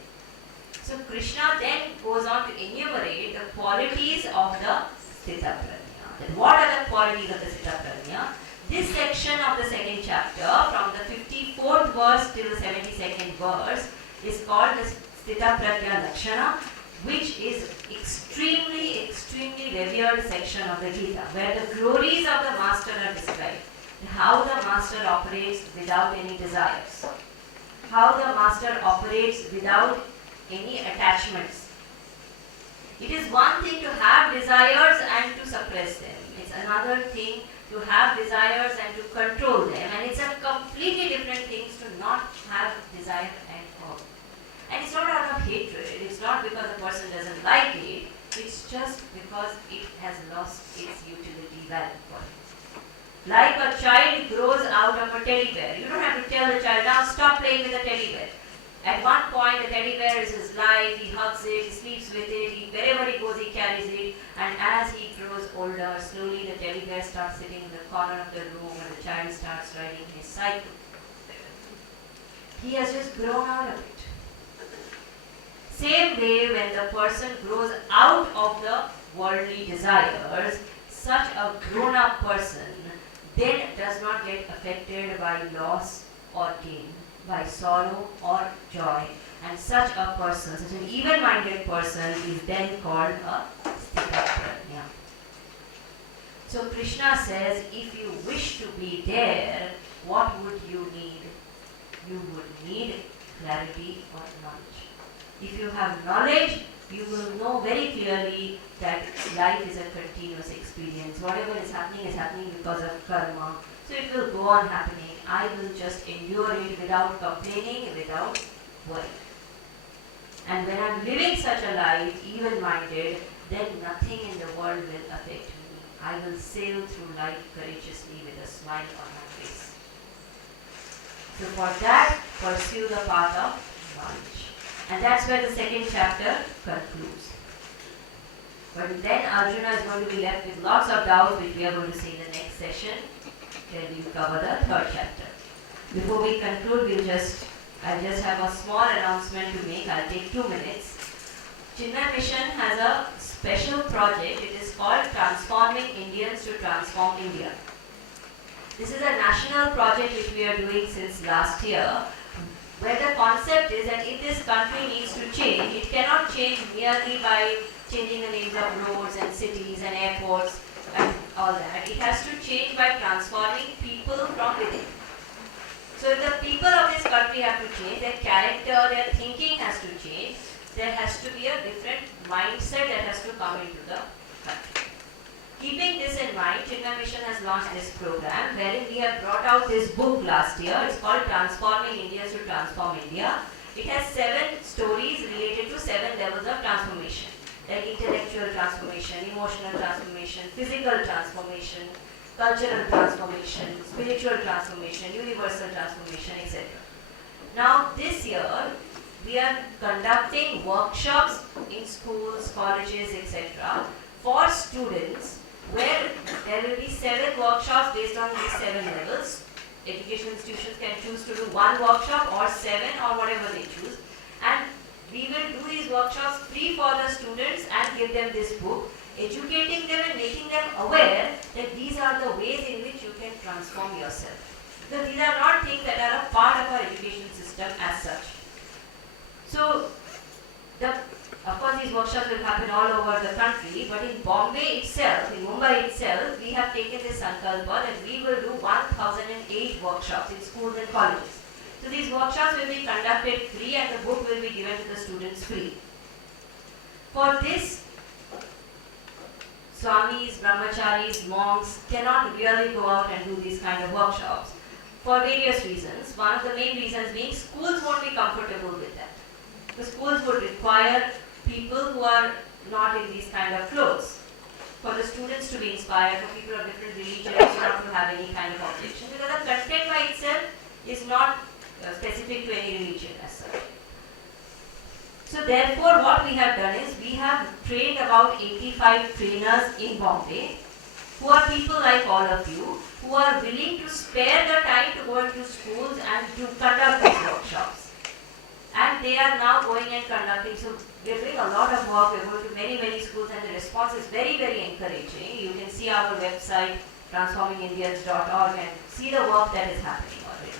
So Krishna then goes on to enumerate the qualities of the sthita prajna. Then what are the qualities of the sthita prajna? This section of the second chapter, from the 54th verse till the 72nd verse, is called the sthita prajna lakshana, which is extremely revered section of the Gita, where the glories of the master are described. How the master operates without any desires. How the master operates without any attachments. It is one thing to have desires and to suppress them. It's another thing to have desires and to control them. And it's a completely different thing to not have desire at all. And it's not out of hatred, it's not because the person doesn't like it, it's just because it has lost its utility value for him. Like a child grows out of a teddy bear. You don't have to tell the child, now stop playing with the teddy bear. At one point, the teddy bear is his life, he hugs it, he sleeps with it, wherever he goes, he carries it. And as he grows older, slowly the teddy bear starts sitting in the corner of the room and the child starts riding his cycle. He has just grown out of it. Same way, when the person grows out of the worldly desires, such a grown-up person then does not get affected by loss or gain, by sorrow or joy. And such a person, such an even-minded person, is then called a Sthitaprajna. So Krishna says, if you wish to be there, what would you need? You would need clarity or knowledge. If you have knowledge, you will know very clearly that life is a continuous experience. Whatever is happening because of karma. So it will go on happening. I will just endure it without complaining, without worry. And when I'm living such a life, even-minded, then nothing in the world will affect me. I will sail through life courageously with a smile on my face. So for that, pursue the path of knowledge. And that's where the second chapter concludes. But then Arjuna is going to be left with lots of doubts, which we are going to see in the next session. Then we will cover the third chapter. Before we conclude, I just have a small announcement to make. I'll take 2 minutes. Chinmay Mission has a special project. It is called Transforming Indians to Transform India. This is a national project which we are doing since last year, where the concept is that if this country needs to change, it cannot change merely by changing the names of roads and cities and airports and all that. It has to change by transforming people from within. So if the people of this country have to change, their character, their thinking has to change, there has to be a different mindset that has to come into the country. Keeping this in mind, Chinmay Mission has launched this program wherein we have brought out this book last year. It's called Transforming Indians to Transform India. It has 7 stories related to 7 levels of transformation, like intellectual transformation, emotional transformation, physical transformation, cultural transformation, spiritual transformation, universal transformation, etc. Now this year, we are conducting workshops in schools, colleges, etc. for students, where there will be 7 workshops based on these 7 levels. Education institutions can choose to do 1 workshop or 7 or whatever they choose. And we will do these workshops free for the students and give them this book, educating them and making them aware that these are the ways in which you can transform yourself. Because these are not things that are a part of our education system as such. So, of course, these workshops will happen all over the country, but in Bombay itself, in Mumbai itself, we have taken this sankalpa that we will do 1008 workshops in schools and colleges. So these workshops will be conducted free and the book will be given to the students free. For this, swamis, brahmacharis, monks cannot really go out and do these kind of workshops for various reasons. One of the main reasons being schools won't be comfortable with that. The schools would require people who are not in these kind of clothes, for the students to be inspired, for people of different religions not to have any kind of objection, because the content by itself is not specific to any religion as such. So therefore what we have done is, we have trained about 85 trainers in Bombay, who are people like all of you, who are willing to spare the time to go into schools and to conduct these workshops. And they are now going and conducting, so we are doing a lot of work, we are going to many schools and the response is very encouraging. You can see our website, transformingindians.org, and see the work that is happening already.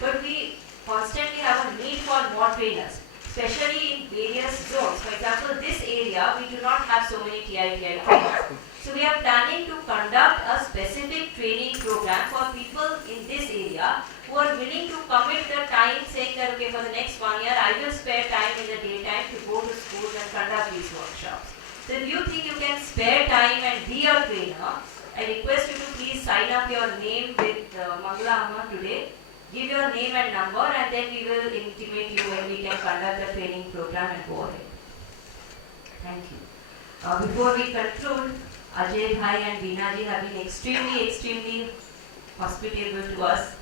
But we constantly have a need for more trainers, especially in various zones. For example, this area, we do not have so many TITI trainers. So we are planning to conduct a specific training program for people in this area who are willing to commit the time, saying that okay, for the next 1 year I will spare time in the daytime to go to schools and conduct these workshops. So if you think you can spare time and be a trainer, I request you to please sign up your name with Mangala Amma today. Give your name and number, and then we will intimate you when we can conduct the training program and go ahead. Thank you. Before we conclude, Ajay Bhai and Veena ji have been extremely hospitable to us,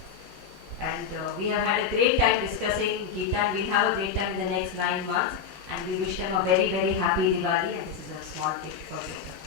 and we have had a great time discussing Gita, and we'll have a great time in the next 9 months, and we wish them a very happy Diwali, and this is a small gift for them.